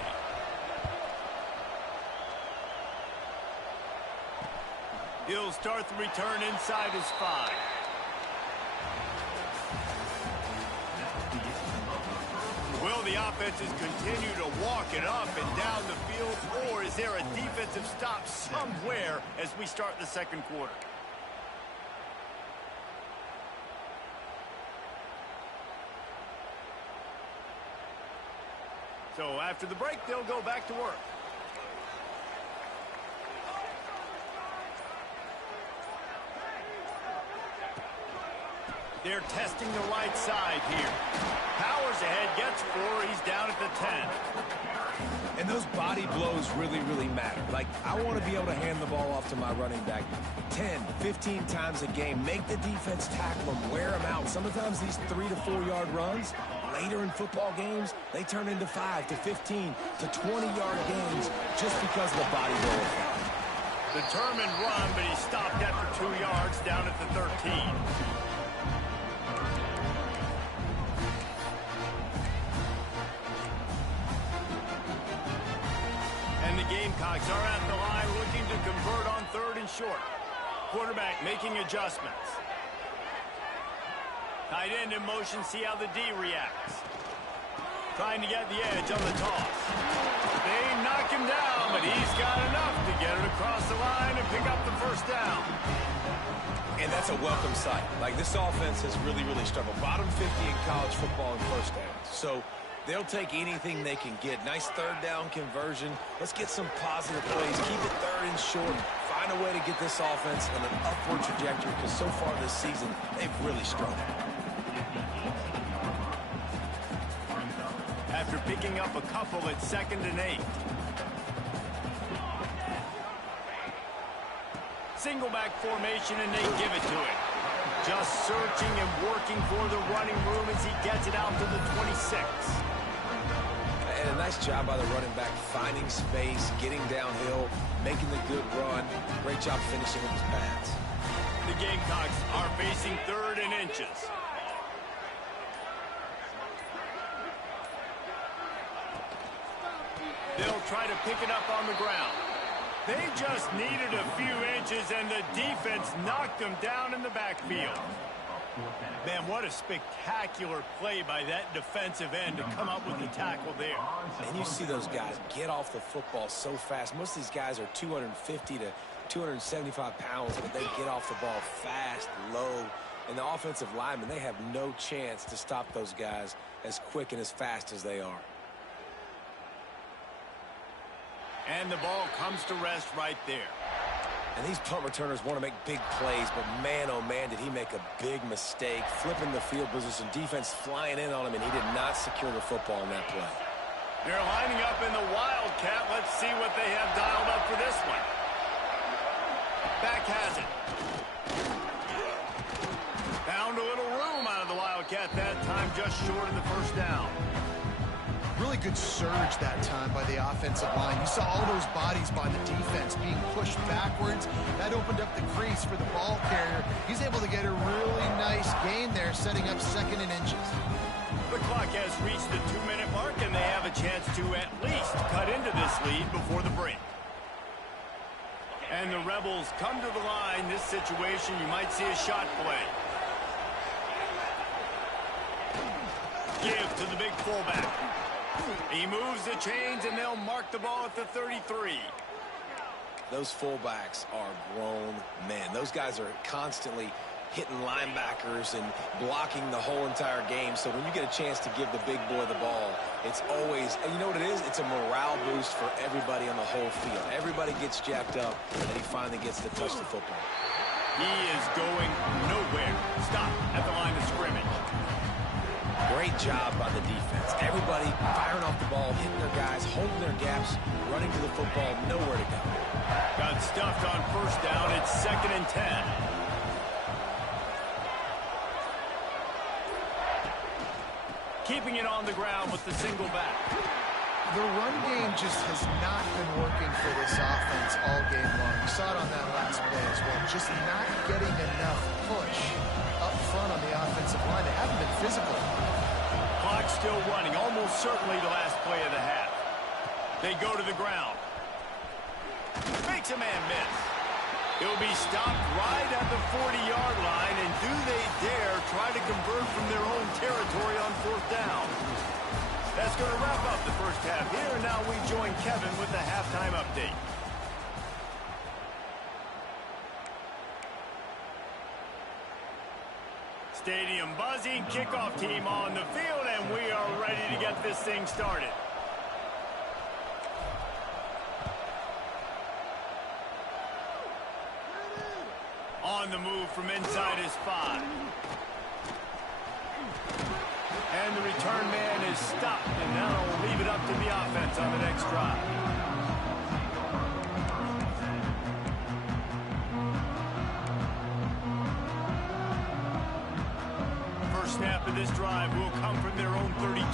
He'll start the return inside his 5. Will the offenses continue to walk it up and down the field, or is there a defensive stop somewhere as we start the second quarter? So after the break, they'll go back to work. They're testing the right side here. Powers ahead, gets 4. He's down at the 10. And those body blows really, really matter. Like, I want to be able to hand the ball off to my running back 10, 15 times a game. Make the defense tackle them, wear them out. Sometimes these 3 to 4 yard runs, later in football games, they turn into 5 to 15 to 20-yard games just because of the body blow effect. Determined run, but he stopped after 2 yards down at the 13. And the Gamecocks are at the line looking to convert on 3rd and short. Quarterback making adjustments. Tight end in motion, see how the D reacts. Trying to get the edge on the toss. They knock him down, but he's got enough to get it across the line and pick up the first down. And that's a welcome sight. Like, this offense has really, really struggled. Bottom 50 in college football in first downs. So they'll take anything they can get. Nice 3rd down conversion. Let's get some positive plays. Keep it 3rd and short. Find a way to get this offense in an upward trajectory, because so far this season, they've really struggled. After picking up a couple at 2nd and 8. Single back formation, and they give it to him. Just searching and working for the running room as he gets it out to the 26. And a nice job by the running back, finding space, getting downhill, making the good run. Great job finishing with his pads. The Gamecocks are facing 3rd and inches. They'll try to pick it up on the ground. They just needed a few inches, and the defense knocked them down in the backfield. Man, what a spectacular play by that defensive end to come up with the tackle there. And you see those guys get off the football so fast. Most of these guys are 250 to 275 pounds, but they get off the ball fast, low. And the offensive linemen, they have no chance to stop those guys as quick and as fast as they are. And the ball comes to rest right there. And these punt returners want to make big plays, but man, oh man, did he make a big mistake. Flipping the field position, defense flying in on him, and he did not secure the football in that play. They're lining up in the Wildcat. Let's see what they have dialed up for this one. Back has it. Found a little room out of the Wildcat that time, just short of the first down. really good surge that time by the offensive line. You saw all those bodies by the defense being pushed backwards. That opened up the crease for the ball carrier. He's able to get a really nice gain there, setting up 2nd and inches. The clock has reached the 2-minute mark, and they have a chance to at least cut into this lead before the break. And the Rebels come to the line. This situation, you might see a shot play. Give to the big fullback. He moves the chains, and they'll mark the ball at the 33. Those fullbacks are grown men. Those guys are constantly hitting linebackers and blocking the whole entire game. So when you get a chance to give the big boy the ball, it's always, and you know what it is? It's a morale boost for everybody on the whole field. Everybody gets jacked up, and he finally gets to touch the football. He is going nowhere. Stop at the line of scrimmage. Great job by the defense. Everybody firing off the ball, hitting their guys, holding their gaps, running to the football, nowhere to go. Got stuffed on 1st down. It's 2nd and 10. Keeping it on the ground with the single back. The run game just has not been working for this offense all game long. You saw it on that last play as well. Just not getting enough push up front on the offensive line. They haven't been physical. Clock still running. Almost certainly the last play of the half. They go to the ground. Makes a man miss. He'll be stopped right at the 40-yard line, and do they dare try to convert from their own territory on 4th down? That's going to wrap up the first half here, and now we join Kevin with the halftime update. Stadium buzzing, kickoff team on the field, and we are ready to get this thing started. On the move from inside his 5. And the return man is stopped, and now we'll leave it up to the offense on the next drive. First snap of this drive will come from their own 32.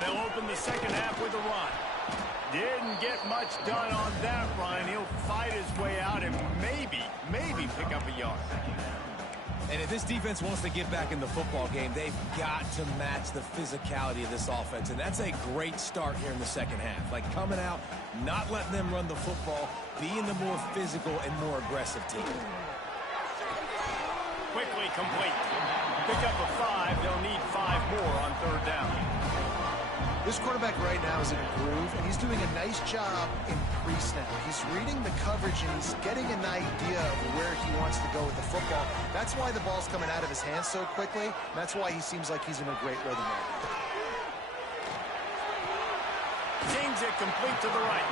They'll open the second half with a run. Didn't get much done on that run. He'll fight his way out and maybe pick up a yard. And if this defense wants to get back in the football game, they've got to match the physicality of this offense. And that's a great start here in the second half. Like coming out, not letting them run the football, being the more physical and more aggressive team. Quickly complete. Pick up a 5. They'll need 5 more on 3rd down. This quarterback right now is in a groove, and he's doing a nice job in pre-snap. He's reading the coverage, and he's getting an idea of where he wants to go with the football. That's why the ball's coming out of his hands so quickly, and that's why he seems like he's in a great rhythm right now. Sings it complete to the right.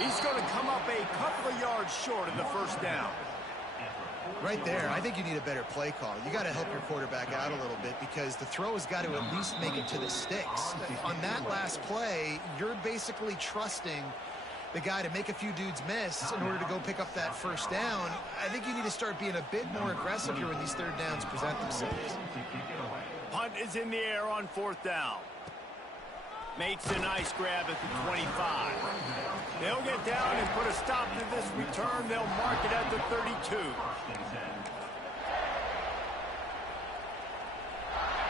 He's going to come up a couple of yards short of the 1st down. Right there, I think you need a better play call. You got to help your quarterback out a little bit because the throw has got to at least make it to the sticks. On that last play, you're basically trusting the guy to make a few dudes miss in order to go pick up that 1st down. I think you need to start being a bit more aggressive here when these 3rd downs present themselves. Punt is in the air on 4th down. Makes a nice grab at the 25. They'll get down and put a stop to this return. They'll mark it at the 32.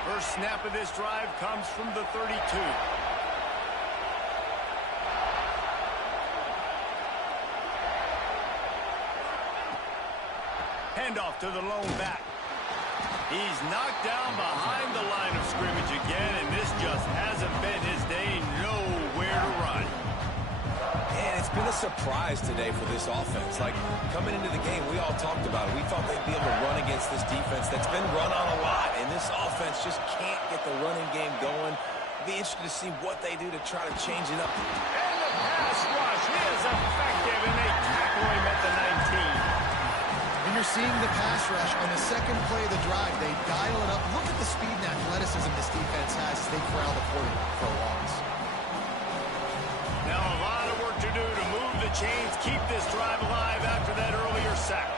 First snap of this drive comes from the 32. Handoff to the lone back. He's knocked down behind the line of scrimmage again, and this just hasn't been his day. Nowhere to run. And it's been a surprise today for this offense. Like, coming into the game, we all talked about it. We thought they'd be able to run against this defense that's been run on a lot, and this offense just can't get the running game going. Be interested to see what they do to try to change it up. And the pass rush is effective, and they tackle him at the 19. And you're seeing the pass rush on the second play of the drive. They dial it up. Look at the speed and athleticism this defense has as they corral the quarterback for a loss. Now a lot of work to do to move the chains, keep this drive alive after that earlier sack.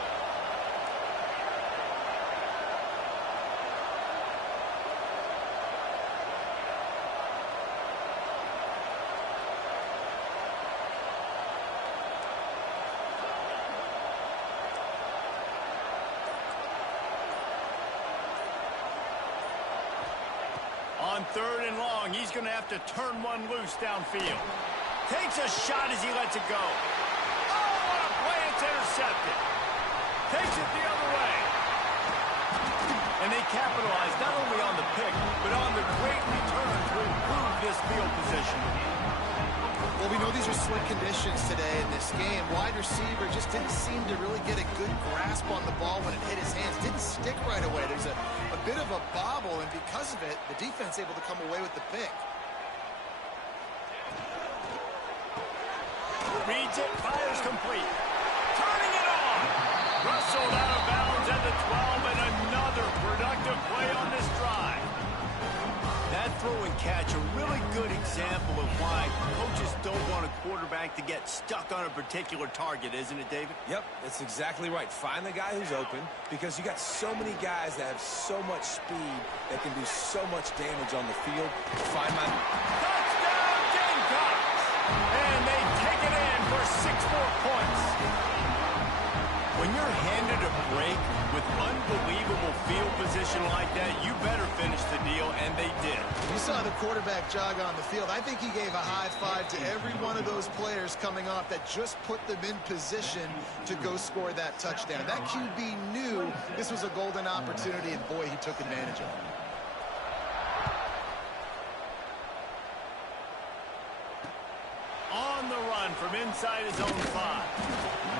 on 3rd and long. He's going to have to turn one loose downfield. Takes a shot as he lets it go. Oh, what a play. It's intercepted. Takes it the other way. And they capitalize not only on the pick, but on the great return to improve this field position. Well, we know these are slick conditions today in this game. Wide receiver just didn't seem to really get a good grasp on the ball when it hit his hands. Didn't stick right away. There's a bit of a bobble, and because of it, the defense able to come away with the pick. Reads it, fires complete. Turning it on. Wrestled out of bounds at the 12, and another productive play on this drive. That throw and catch, a really good example of why coaches don't want a quarterback to get stuck on a particular target, isn't it, David? Yep, that's exactly right. Find the guy who's open, because you got so many guys that have so much speed that can do so much damage on the field. Find my... Touchdown, Gamecocks! And they take it in for 6 more points. When you're handed a break with unbelievable field position like that, you better finish the deal, and they did. You saw the quarterback jog on the field. I think he gave a high five to every one of those players coming off that just put them in position to go score that touchdown. That QB knew this was a golden opportunity, and boy, he took advantage of it. On the run from inside his own 5.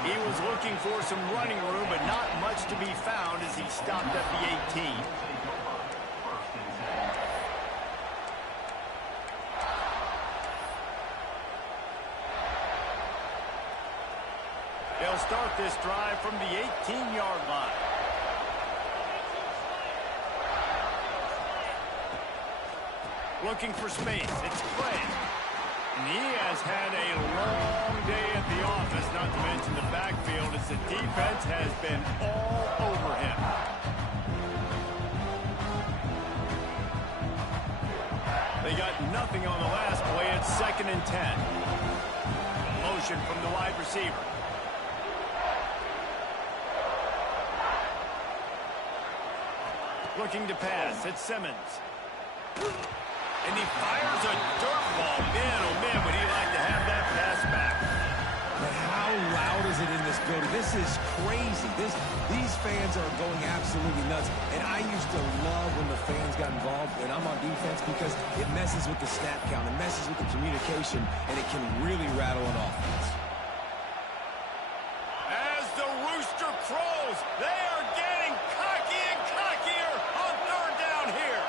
He was looking for some running room, but not much to be found as he stopped at the 18. They'll start this drive from the 18-yard line. Looking for space. It's Clay. And he has had a long day at the office, not to mention the backfield, as the defense has been all over him. They got nothing on the last play. It's 2nd and 10. Motion from the wide receiver. Looking to pass. It's Simmons. And he fires a dirt ball. Man, oh man, would he like to have that pass back. But how loud is it in this building? This is crazy. These fans are going absolutely nuts. And I used to love when the fans got involved when I'm on defense, because it messes with the snap count. It messes with the communication, and it can really rattle an offense. As the rooster crows, they are getting cocky and cockier on 3rd down here.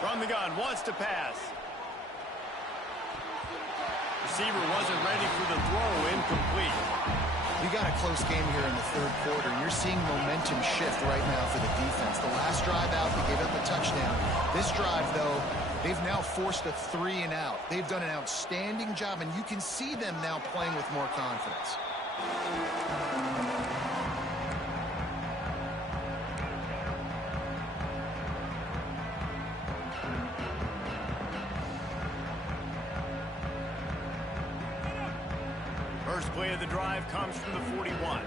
From the gun, wants to pass. Receiver wasn't ready for the throw, incomplete. You got a close game here in the 3rd quarter, and you're seeing momentum shift right now for the defense. The last drive out, they gave up a touchdown. This drive, though, they've now forced a 3 and out. They've done an outstanding job, and you can see them now playing with more confidence. First play of the drive comes from the 41.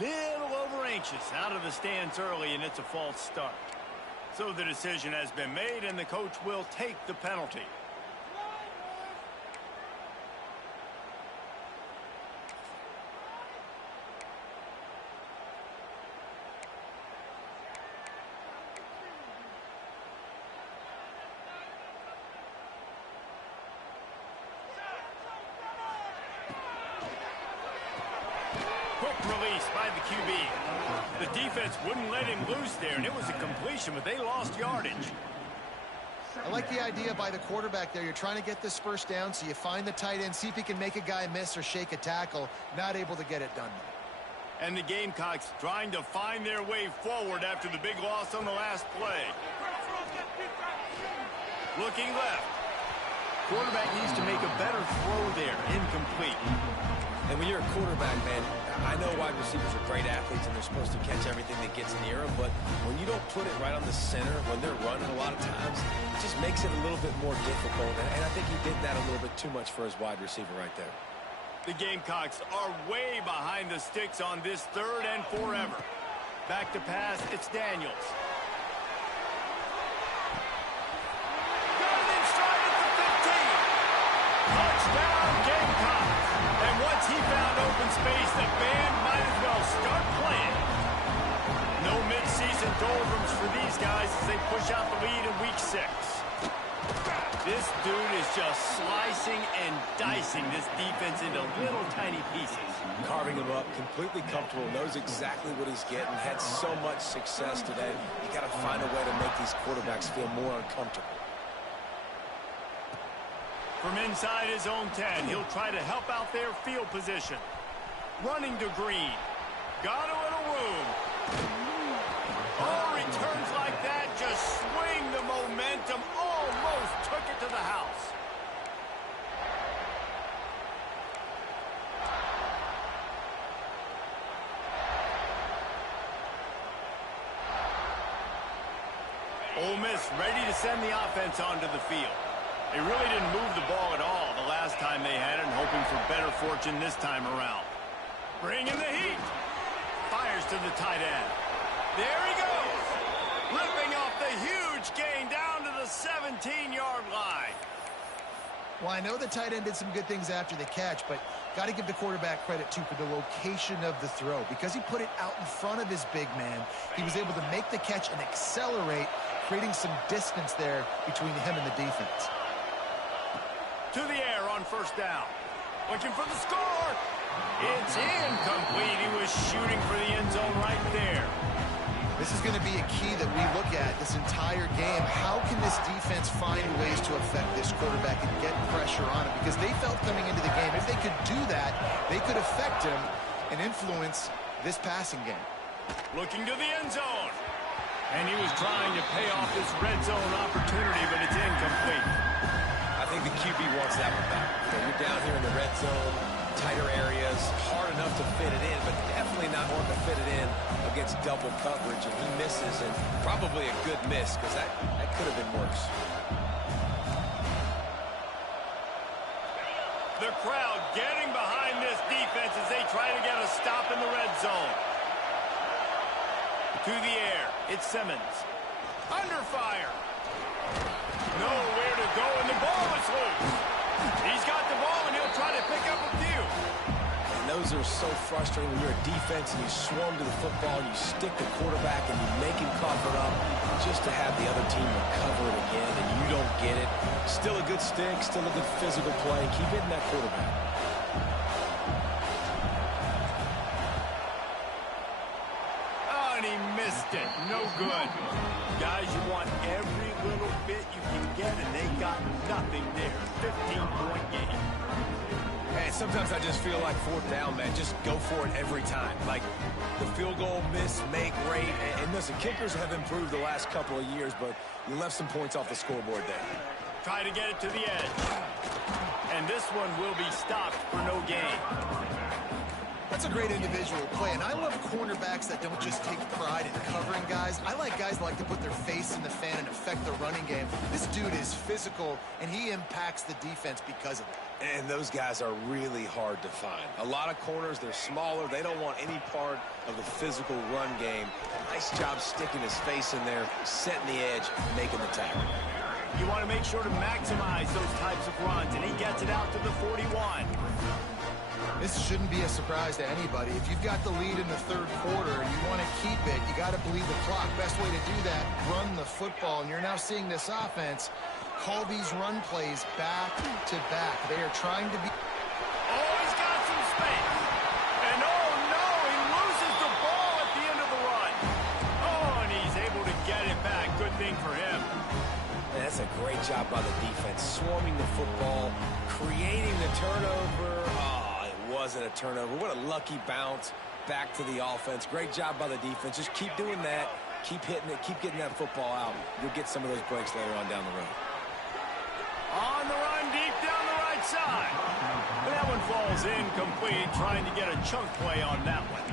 Little over anxious out of the stance early, and it's a false start. So the decision has been made, and the coach will take the penalty. Release by the QB. The defense wouldn't let him loose there, and it was a completion, but they lost yardage. I like the idea by the quarterback there. You're trying to get this first down, so you find the tight end, see if he can make a guy miss or shake a tackle. Not able to get it done. And the Gamecocks trying to find their way forward after the big loss on the last play. Looking left. Quarterback needs to make a better throw there. Incomplete. And when you're a quarterback, man, I know wide receivers are great athletes and they're supposed to catch everything that gets near them, but when you don't put it right on the center, when they're running a lot of times, it just makes it a little bit more difficult. And I think he did that a little bit too much for his wide receiver right there. The Gamecocks are way behind the sticks on this third and forever. Back to pass, it's Daniels. Got it in stride at the 15. Touchdown, Gamecocks. And once he found open space, the band might as well start playing. No mid-season doldrums for these guys as they push out the lead in week 6. This dude is just slicing and dicing this defense into little tiny pieces. Carving him up, completely comfortable, knows exactly what he's getting, had so much success today. You got to find a way to make these quarterbacks feel more uncomfortable. From inside his own 10, he'll try to help out their field position. Running to Green. Got a little room. Oh, returns like that just swing the momentum. Almost took it to the house. Ole Miss ready to send the offense onto the field. They really didn't move the ball at all the last time they had it, and hoping for better fortune this time around. Bringing the heat. Fires to the tight end. There he goes. Ripping off the huge gain down to the 17-yard line. Well, I know the tight end did some good things after the catch, but got to give the quarterback credit, too, for the location of the throw. Because he put it out in front of his big man, he was able to make the catch and accelerate, creating some distance there between him and the defense. To the air on first down. Looking for the score. It's incomplete. He was shooting for the end zone right there. This is going to be a key that we look at this entire game. How can this defense find ways to affect this quarterback and get pressure on him? Because they felt coming into the game, if they could do that, they could affect him and influence this passing game. Looking to the end zone. And he was trying to pay off this red zone opportunity, but it's incomplete. I think the QB wants that one back. You're down here in the red zone, tighter areas, hard enough to fit it in, but definitely not wanting to fit it in against double coverage, and he misses, and probably a good miss, because that could have been worse. The crowd getting behind this defense as they try to get a stop in the red zone. To the air, it's Simmons. Under fire. Nowhere to go, and the ball is loose. He's got the ball, and he'll try to pick up a few. And those are so frustrating when you're a defense and you swarm to the football, and you stick the quarterback, and you make him cough it up just to have the other team recover it again, and you don't get it. Still a good stick, still a good physical play. Keep hitting that quarterback. Oh, and he missed it. No good. Guys, you want every little bit you can get, and they got nothing there. 15-point game. Hey, sometimes I just feel like fourth down, man. Just go for it every time. Like the field goal miss, make rate. And listen, kickers have improved the last couple of years, but you left some points off the scoreboard there. Try to get it to the edge. And this one will be stopped for no gain. That's a great individual play, and I love cornerbacks that don't just take pride in covering guys. I like guys that like to put their face in the fan and affect the running game. This dude is physical, and he impacts the defense because of it. And those guys are really hard to find. A lot of corners, they're smaller. They don't want any part of the physical run game. Nice job sticking his face in there, setting the edge, making the tackle. You want to make sure to maximize those types of runs, and he gets it out to the 41. This shouldn't be a surprise to anybody. If you've got the lead in the third quarter and you want to keep it, you got to bleed the clock. Best way to do that, run the football. And you're now seeing this offense call these run plays back to back. They are trying to be... Oh, he's got some space. And oh, no, he loses the ball at the end of the run. Oh, and he's able to get it back. Good thing for him. And that's a great job by the defense. Swarming the football, creating the turnover. Wasn't a turnover. What a lucky bounce back to the offense. Great job by the defense. Just keep doing that. Keep hitting it. Keep getting that football out. You'll get some of those breaks later on down the road. On the run, deep down the right side. But that one falls incomplete, trying to get a chunk play on that one.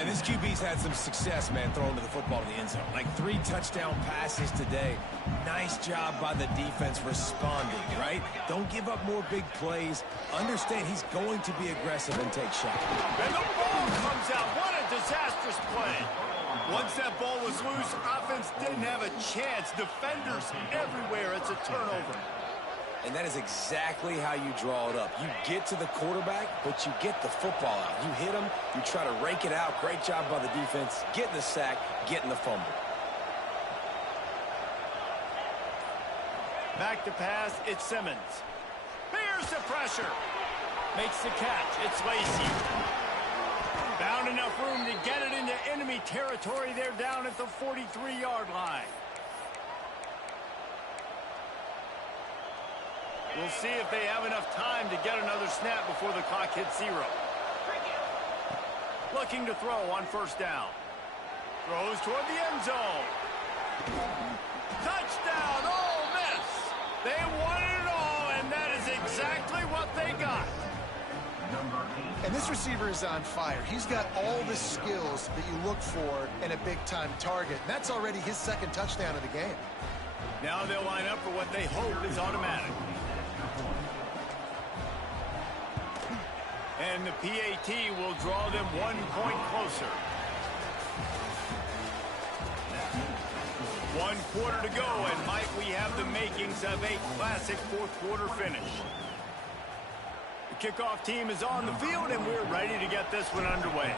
And this QB's had some success, man, throwing to the football to the end zone. Like 3 touchdown passes today. Nice job by the defense responding, right? Don't give up more big plays. Understand he's going to be aggressive and take shots. And the ball comes out. What a disastrous play. Once that ball was loose, offense didn't have a chance. Defenders everywhere. It's a turnover. And that is exactly how you draw it up. You get to the quarterback, but you get the football out. You hit him, you try to rake it out. Great job by the defense. Getting the sack, getting the fumble. Back to pass, it's Simmons. Here's the pressure. Makes the catch, it's Lacy. Found enough room to get it into enemy territory. They're down at the 43-yard line. We'll see if they have enough time to get another snap before the clock hits 0. Looking to throw on first down. Throws toward the end zone. Touchdown, Ole Miss. They won it all, and that is exactly what they got. And this receiver is on fire. He's got all the skills that you look for in a big-time target. And that's already his 2nd touchdown of the game. Now they'll line up for what they hope is automatic. And the PAT will draw them 1 point closer. 1 quarter to go, and might we have the makings of a classic 4th quarter finish. The kickoff team is on the field, and we're ready to get this one underway.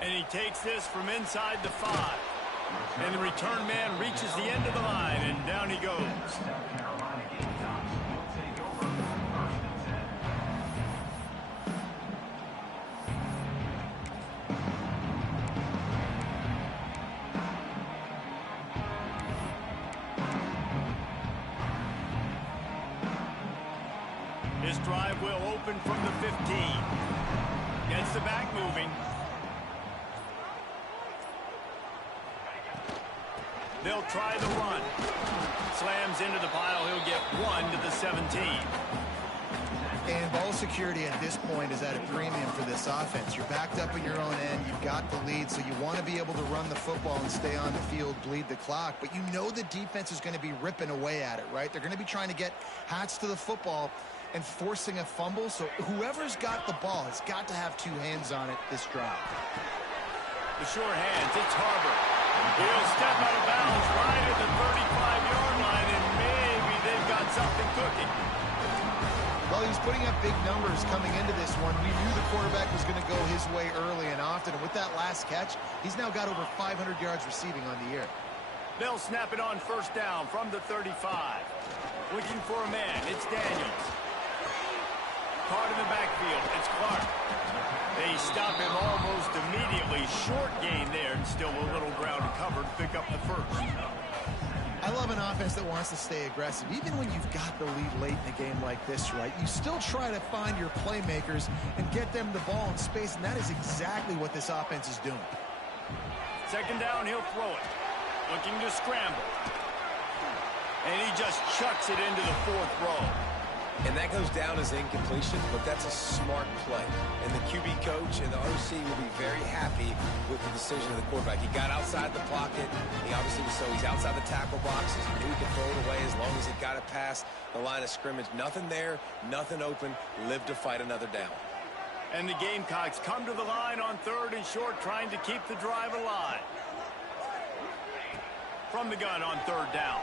And he takes this from inside the 5. And the return man reaches the end of the line, and down he goes. This drive will open from the 15. Gets the back moving. They'll try the run. Slams into the pile. He'll get 1 to the 17. And ball security at this point is at a premium for this offense. You're backed up in your own end. You've got the lead, so you want to be able to run the football and stay on the field, bleed the clock. But you know the defense is going to be ripping away at it, right? They're going to be trying to get Hats to the football and forcing a fumble. So whoever's got the ball has got to have 2 hands on it this drive. The short hands. It's Harbor. He'll step out of bounds right at the 35-yard line, and maybe they've got something cooking. Well, he was putting up big numbers coming into this one. We knew the quarterback was going to go his way early and often, and with that last catch, he's now got over 500 yards receiving on the year. They'll snap it on first down from the 35. Looking for a man. It's Daniels. Caught in the backfield. It's Clark. They stop him almost immediately. Short gain there, and still a little ground to cover to pick up the first. I love an offense that wants to stay aggressive. Even when you've got the lead late in a game like this, right, you still try to find your playmakers and get them the ball in space, and that is exactly what this offense is doing. Second down, he'll throw it. Looking to scramble. And he just chucks it into the 4th row. And that goes down as incompletion, but that's a smart play. And the QB coach and the OC will be very happy with the decision of the quarterback. He got outside the pocket. He obviously was so he's outside the tackle boxes. He knew he could throw it away as long as he got it past the line of scrimmage. Nothing there, nothing open. Live to fight another down. And the Gamecocks come to the line on 3rd and short, trying to keep the drive alive. From the gun on 3rd down.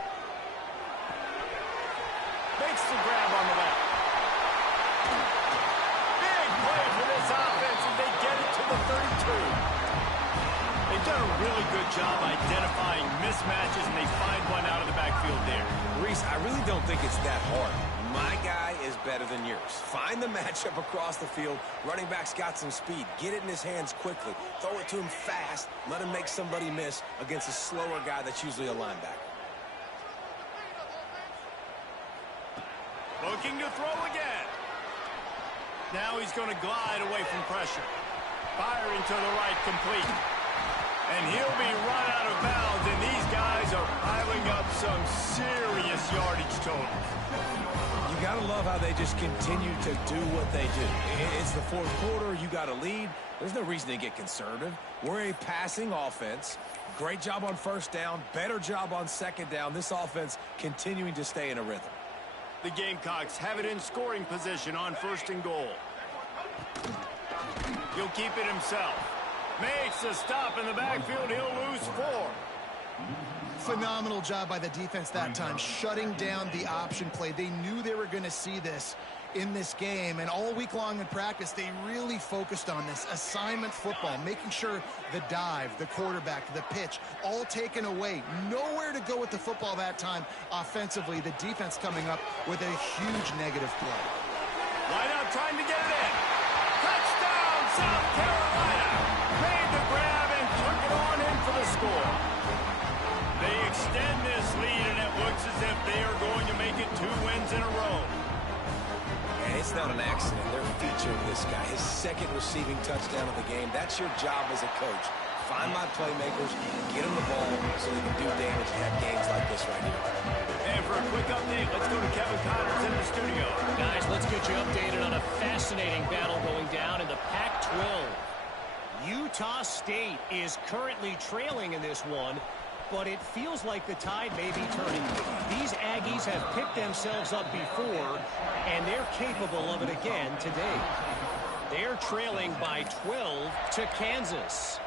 Makes the grab on the left. Big play for this offense, and they get it to the 32. They've done a really good job identifying mismatches, and they find one out of the backfield there. Reese, I really don't think it's that hard. My guy is better than yours. Find the matchup across the field. Running back's got some speed. Get it in his hands quickly. Throw it to him fast. Let him make somebody miss against a slower guy that's usually a linebacker. Looking to throw again. Now he's going to glide away from pressure. Firing to the right, complete. And he'll be run out of bounds, and these guys are piling up some serious yardage totals. You got to love how they just continue to do what they do. It's the fourth quarter. You got to lead. There's no reason to get conservative. We're a passing offense. Great job on first down. Better job on second down. This offense continuing to stay in a rhythm. The Gamecocks have it in scoring position on 1st and goal. He'll keep it himself. Makes a stop in the backfield. He'll lose 4. Phenomenal job by the defense that time, shutting down the option play. They knew they were going to see this in this game, and all week long in practice, they really focused on this assignment football, making sure the dive, the quarterback, the pitch, all taken away. Nowhere to go with the football that time offensively. The defense coming up with a huge negative play. Wide out trying to get it in. Touchdown, South Carolina. Made the grab and took it on in for the score. They extend this lead, and it looks as if they are going to make it 2 wins in a row. And it's not an accident. They're featuring this guy. His 2nd receiving touchdown of the game. That's your job as a coach. Find my playmakers, get them the ball so they can do damage and have games like this right here. And for a quick update, let's go to Kevin Connors in the studio. Guys, let's get you updated on a fascinating battle going down in the Pac-12. Utah State is currently trailing in this one, but it feels like the tide may be turning. These Aggies have picked themselves up before, and they're capable of it again today. They're trailing by 12 to Kansas.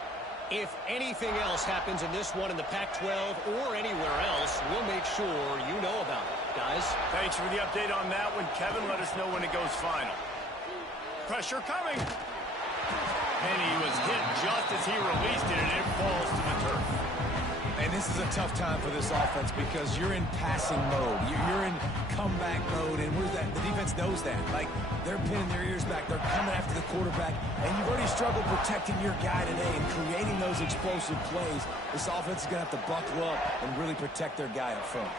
If anything else happens in this one in the Pac-12 or anywhere else, we'll make sure you know about it. Guys? Thanks for the update on that one. Kevin, let us know when it goes final. Pressure coming. And he was hit just as he released it, and it falls to the turf. And this is a tough time for this offense because you're in passing mode. You're in comeback mode, and where's that? The defense knows that. Like, they're pinning their ears back. They're coming after the quarterback, and you've already struggled protecting your guy today and creating those explosive plays. This offense is going to have to buckle up and really protect their guy up front.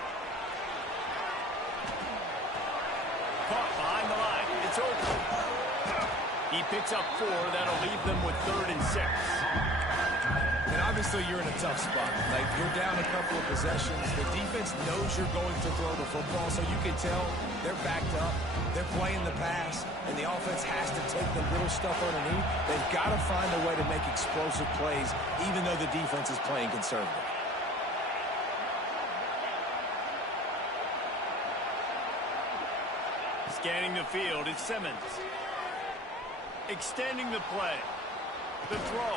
Caught behind the line. It's over. He picks up 4. That'll leave them with 3rd and 6. And obviously you're in a tough spot. Like, you're down a couple of possessions. The defense knows you're going to throw the football, so you can tell they're backed up. They're playing the pass, and the offense has to take the little stuff underneath. They've got to find a way to make explosive plays, even though the defense is playing conservative. Scanning the field, it's Simmons. Extending the play. The throw.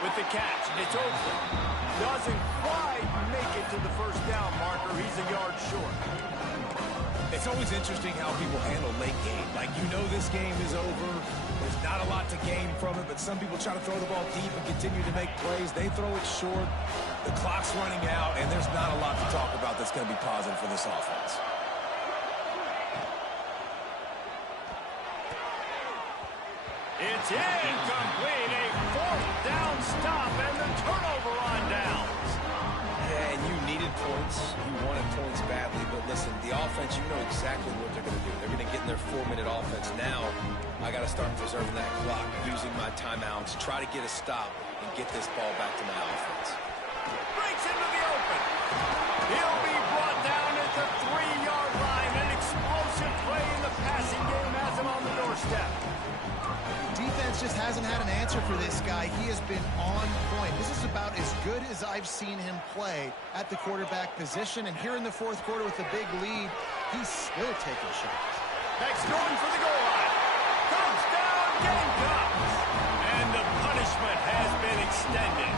With the catch, it's Oakland. Doesn't quite make it to the first down marker. He's a yard short. It's always interesting how people handle late game. Like, you know this game is over. There's not a lot to gain from it, but some people try to throw the ball deep and continue to make plays. They throw it short. The clock's running out, and there's not a lot to talk about that's going to be positive for this offense. It's incomplete. A 4th down stop and the turnover on downs. Yeah, and you needed points. You wanted points badly. But listen, the offense, you know exactly what they're going to do. They're going to get in their 4-minute offense. Now, I got to start preserving that clock, using my timeouts, try to get a stop, and get this ball back to my offense. Breaks into the open. He'll be brought down at the 3-yard line. An explosive play in the passing game has him on the doorstep. Defense just hasn't had an answer for this guy. He has been on point. This is about as good as I've seen him play at the quarterback position. And here in the 4th quarter with the big lead, he's still taking shots. Next going for the goal line. Touchdown, Gamecocks. And the punishment has been extended.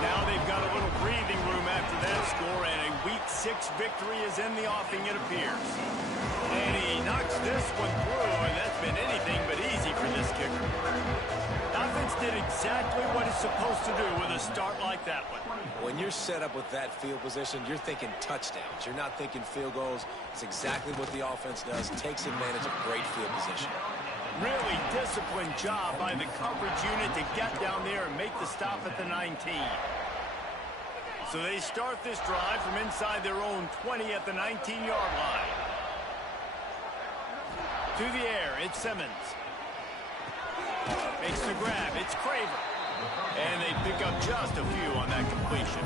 Now they've got a little breathing room after that score, and a Week 6 victory is in the offing, it appears. And he knocks this one through, and that's been anything but easy for this kicker. Offense did exactly what it's supposed to do with a start like that one. When you're set up with that field position, you're thinking touchdowns. You're not thinking field goals. It's exactly what the offense does. Takes advantage of great field position. Really disciplined job by the coverage unit to get down there and make the stop at the 19. So they start this drive from inside their own 20 at the 19-yard line. To the air, it's Simmons. Makes the grab, it's Craver. And they pick up just a few on that completion.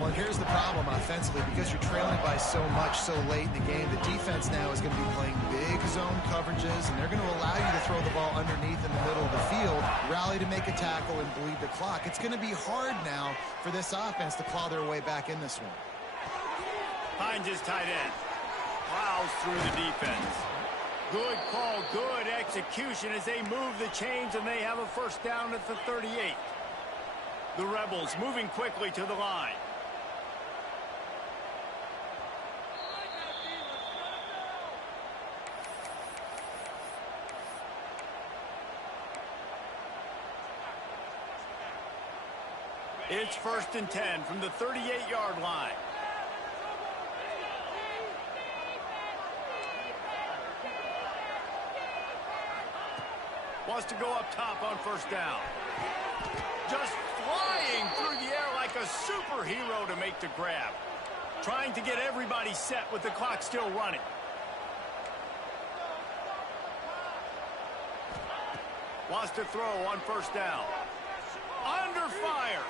Well, and here's the problem offensively. Because you're trailing by so much so late in the game, the defense now is going to be playing big zone coverages, and they're going to allow you to throw the ball underneath in the middle of the field, rally to make a tackle, and bleed the clock. It's going to be hard now for this offense to claw their way back in this one. Finds his tight end. Plows through the defense. Good call, good execution as they move the chains, and they have a first down at the 38. The Rebels moving quickly to the line. It's 1st and 10 from the 38-yard line. Wants to go up top on first down. Just flying through the air like a superhero to make the grab. Trying to get everybody set with the clock still running. Wants to throw on first down. Under fire.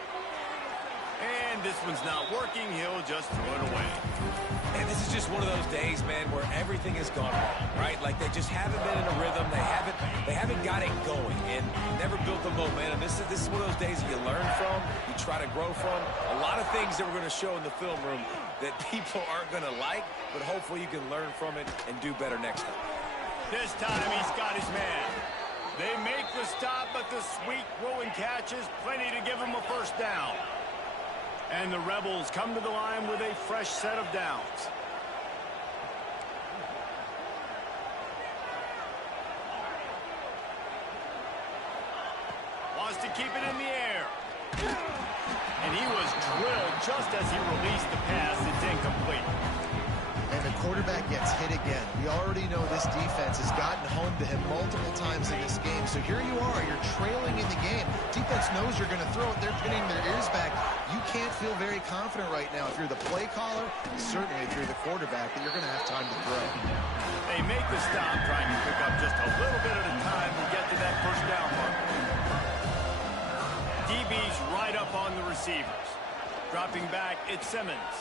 And this one's not working. He'll just throw it away. And this is just one of those days, man, where everything has gone wrong, right? Like they just haven't been in a rhythm. They haven't got it going and never built the momentum. This is one of those days that you learn from, you try to grow from. A lot of things that we're going to show in the film room that people aren't going to like, but hopefully you can learn from it and do better next time. This time he's got his man. They make the stop, but the sweet throw and catch is plenty to give him a first down. And the Rebels come to the line with a fresh set of downs. Wants to keep it in the air. And he was drilled just as he released the pass. It's incomplete. And the quarterback gets hit again. We already know this defense has gotten home to him multiple times in this game. So here you are, you're trailing in the game. Defense knows you're going to throw it. They're pinning their ears back. You can't feel very confident right now if you're the play caller, certainly if you're the quarterback, that you're going to have time to throw. They make the stop, trying to pick up just a little bit at a time to get to that first down mark. DB's right up on the receivers. Dropping back, it's Simmons.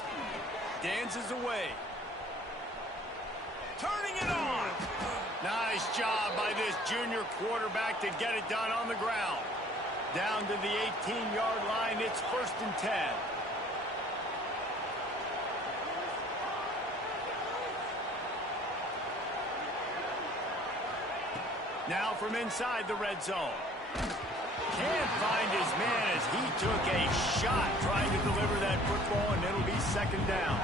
Dances away. Turning it on. Nice job by this junior quarterback to get it done on the ground. Down to the 18-yard line, it's 1st and 10. Now from inside the red zone. Can't find his man as he took a shot trying to deliver that football, and it'll be 2nd down.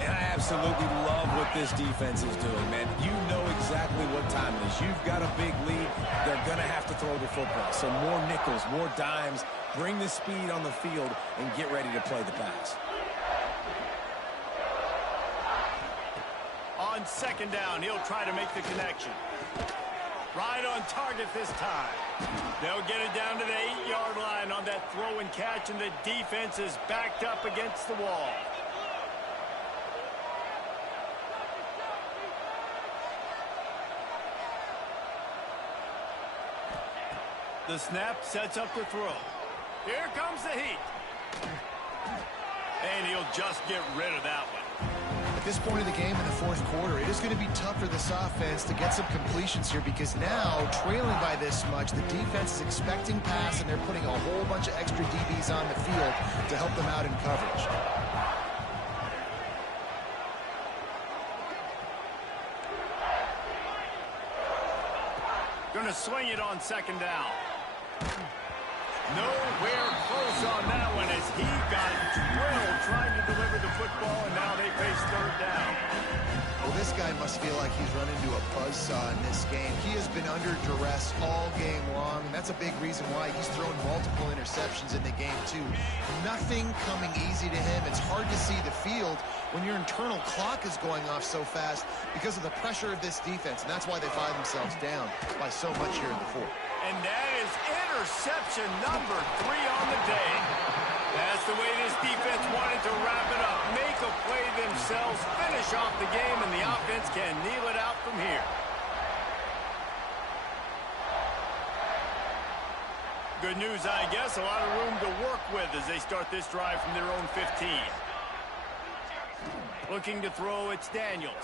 And I absolutely love what this defense is doing, man. You know exactly what time it is. You've got a big lead. They're going to have to throw the football. So more nickels, more dimes, bring the speed on the field, and get ready to play the pass. On 2nd down, he'll try to make the connection. Right on target this time. They'll get it down to the 8-yard line on that throw and catch, and the defense is backed up against the wall. The snap sets up the throw. Here comes the heat. And he'll just get rid of that one. At this point of the game in the 4th quarter, it is going to be tough for this offense to get some completions here because now, trailing by this much, the defense is expecting pass, and they're putting a whole bunch of extra DBs on the field to help them out in coverage. Going to swing it on 2nd down. Nowhere close on that one as he got drilled trying to deliver the football, and now they face 3rd down. Well, this guy must feel like he's run into a buzzsaw in this game. He has been under duress all game long, and that's a big reason why he's thrown multiple interceptions in the game, too. Nothing coming easy to him. It's hard to see the field when your internal clock is going off so fast because of the pressure of this defense, and that's why they find themselves down by so much here in the 4th. And that is interception number 3 on the day. That's the way this defense wanted to wrap it up. Make a play themselves, finish off the game, and the offense can kneel it out from here. Good news, I guess. A lot of room to work with as they start this drive from their own 15. Looking to throw, it's Daniels.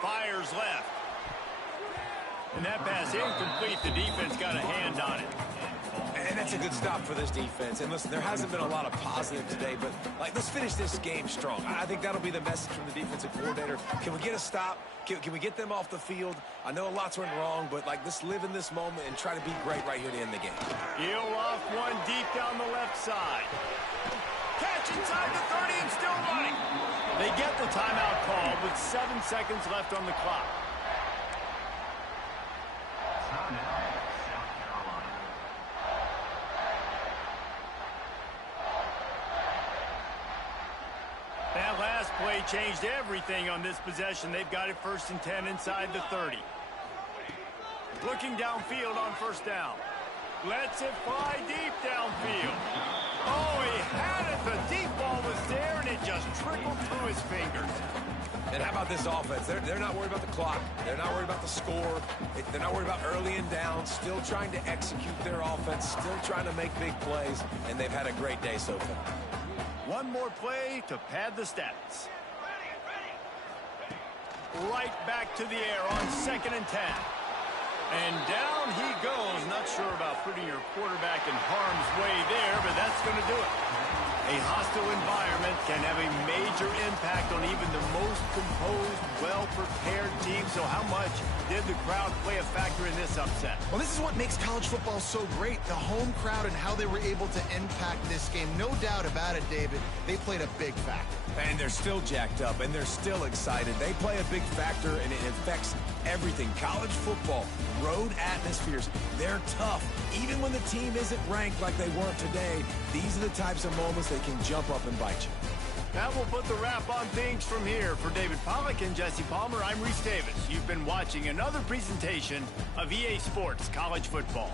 Fires left. And that pass incomplete. The defense got a hand on it. And that's a good stop for this defense. And listen, there hasn't been a lot of positive today, but let's finish this game strong. I think that'll be the message from the defensive coordinator. Can we get a stop? Can we get them off the field? I know lots went wrong, but let's live in this moment and try to be great right here to end the game. He'll off one deep down the left side. Catch inside the 30 and still running. They get the timeout call with 7 seconds left on the clock. That last play changed everything on this possession. They've got it 1st and 10 inside the 30. Looking downfield on 1st down. Lets it fly deep downfield. Oh, he had it. The deep ball was there, and it just trickled through his fingers. And how about this offense? They're not worried about the clock. They're not worried about the score. They're not worried about early and down. Still trying to execute their offense. Still trying to make big plays. And they've had a great day so far. One more play to pad the stats. Right back to the air on 2nd and 10. And down he goes. Not sure about putting your quarterback in harm's way there, but that's going to do it. A hostile environment can have a major impact on even the most composed, well-prepared team. So how much did the crowd play a factor in this upset? Well, this is what makes college football so great, the home crowd and how they were able to impact this game. No doubt about it, David. They played a big factor. And they're still jacked up, and they're still excited. They play a big factor, and it affects everything. College football, road atmospheres, they're tough. Even when the team isn't ranked like they weren't today, these are the types of moments they can jump up and bite you. That will put the wrap on things from here. For David Pollack and Jesse Palmer, I'm Reese Davis. You've been watching another presentation of EA Sports College Football.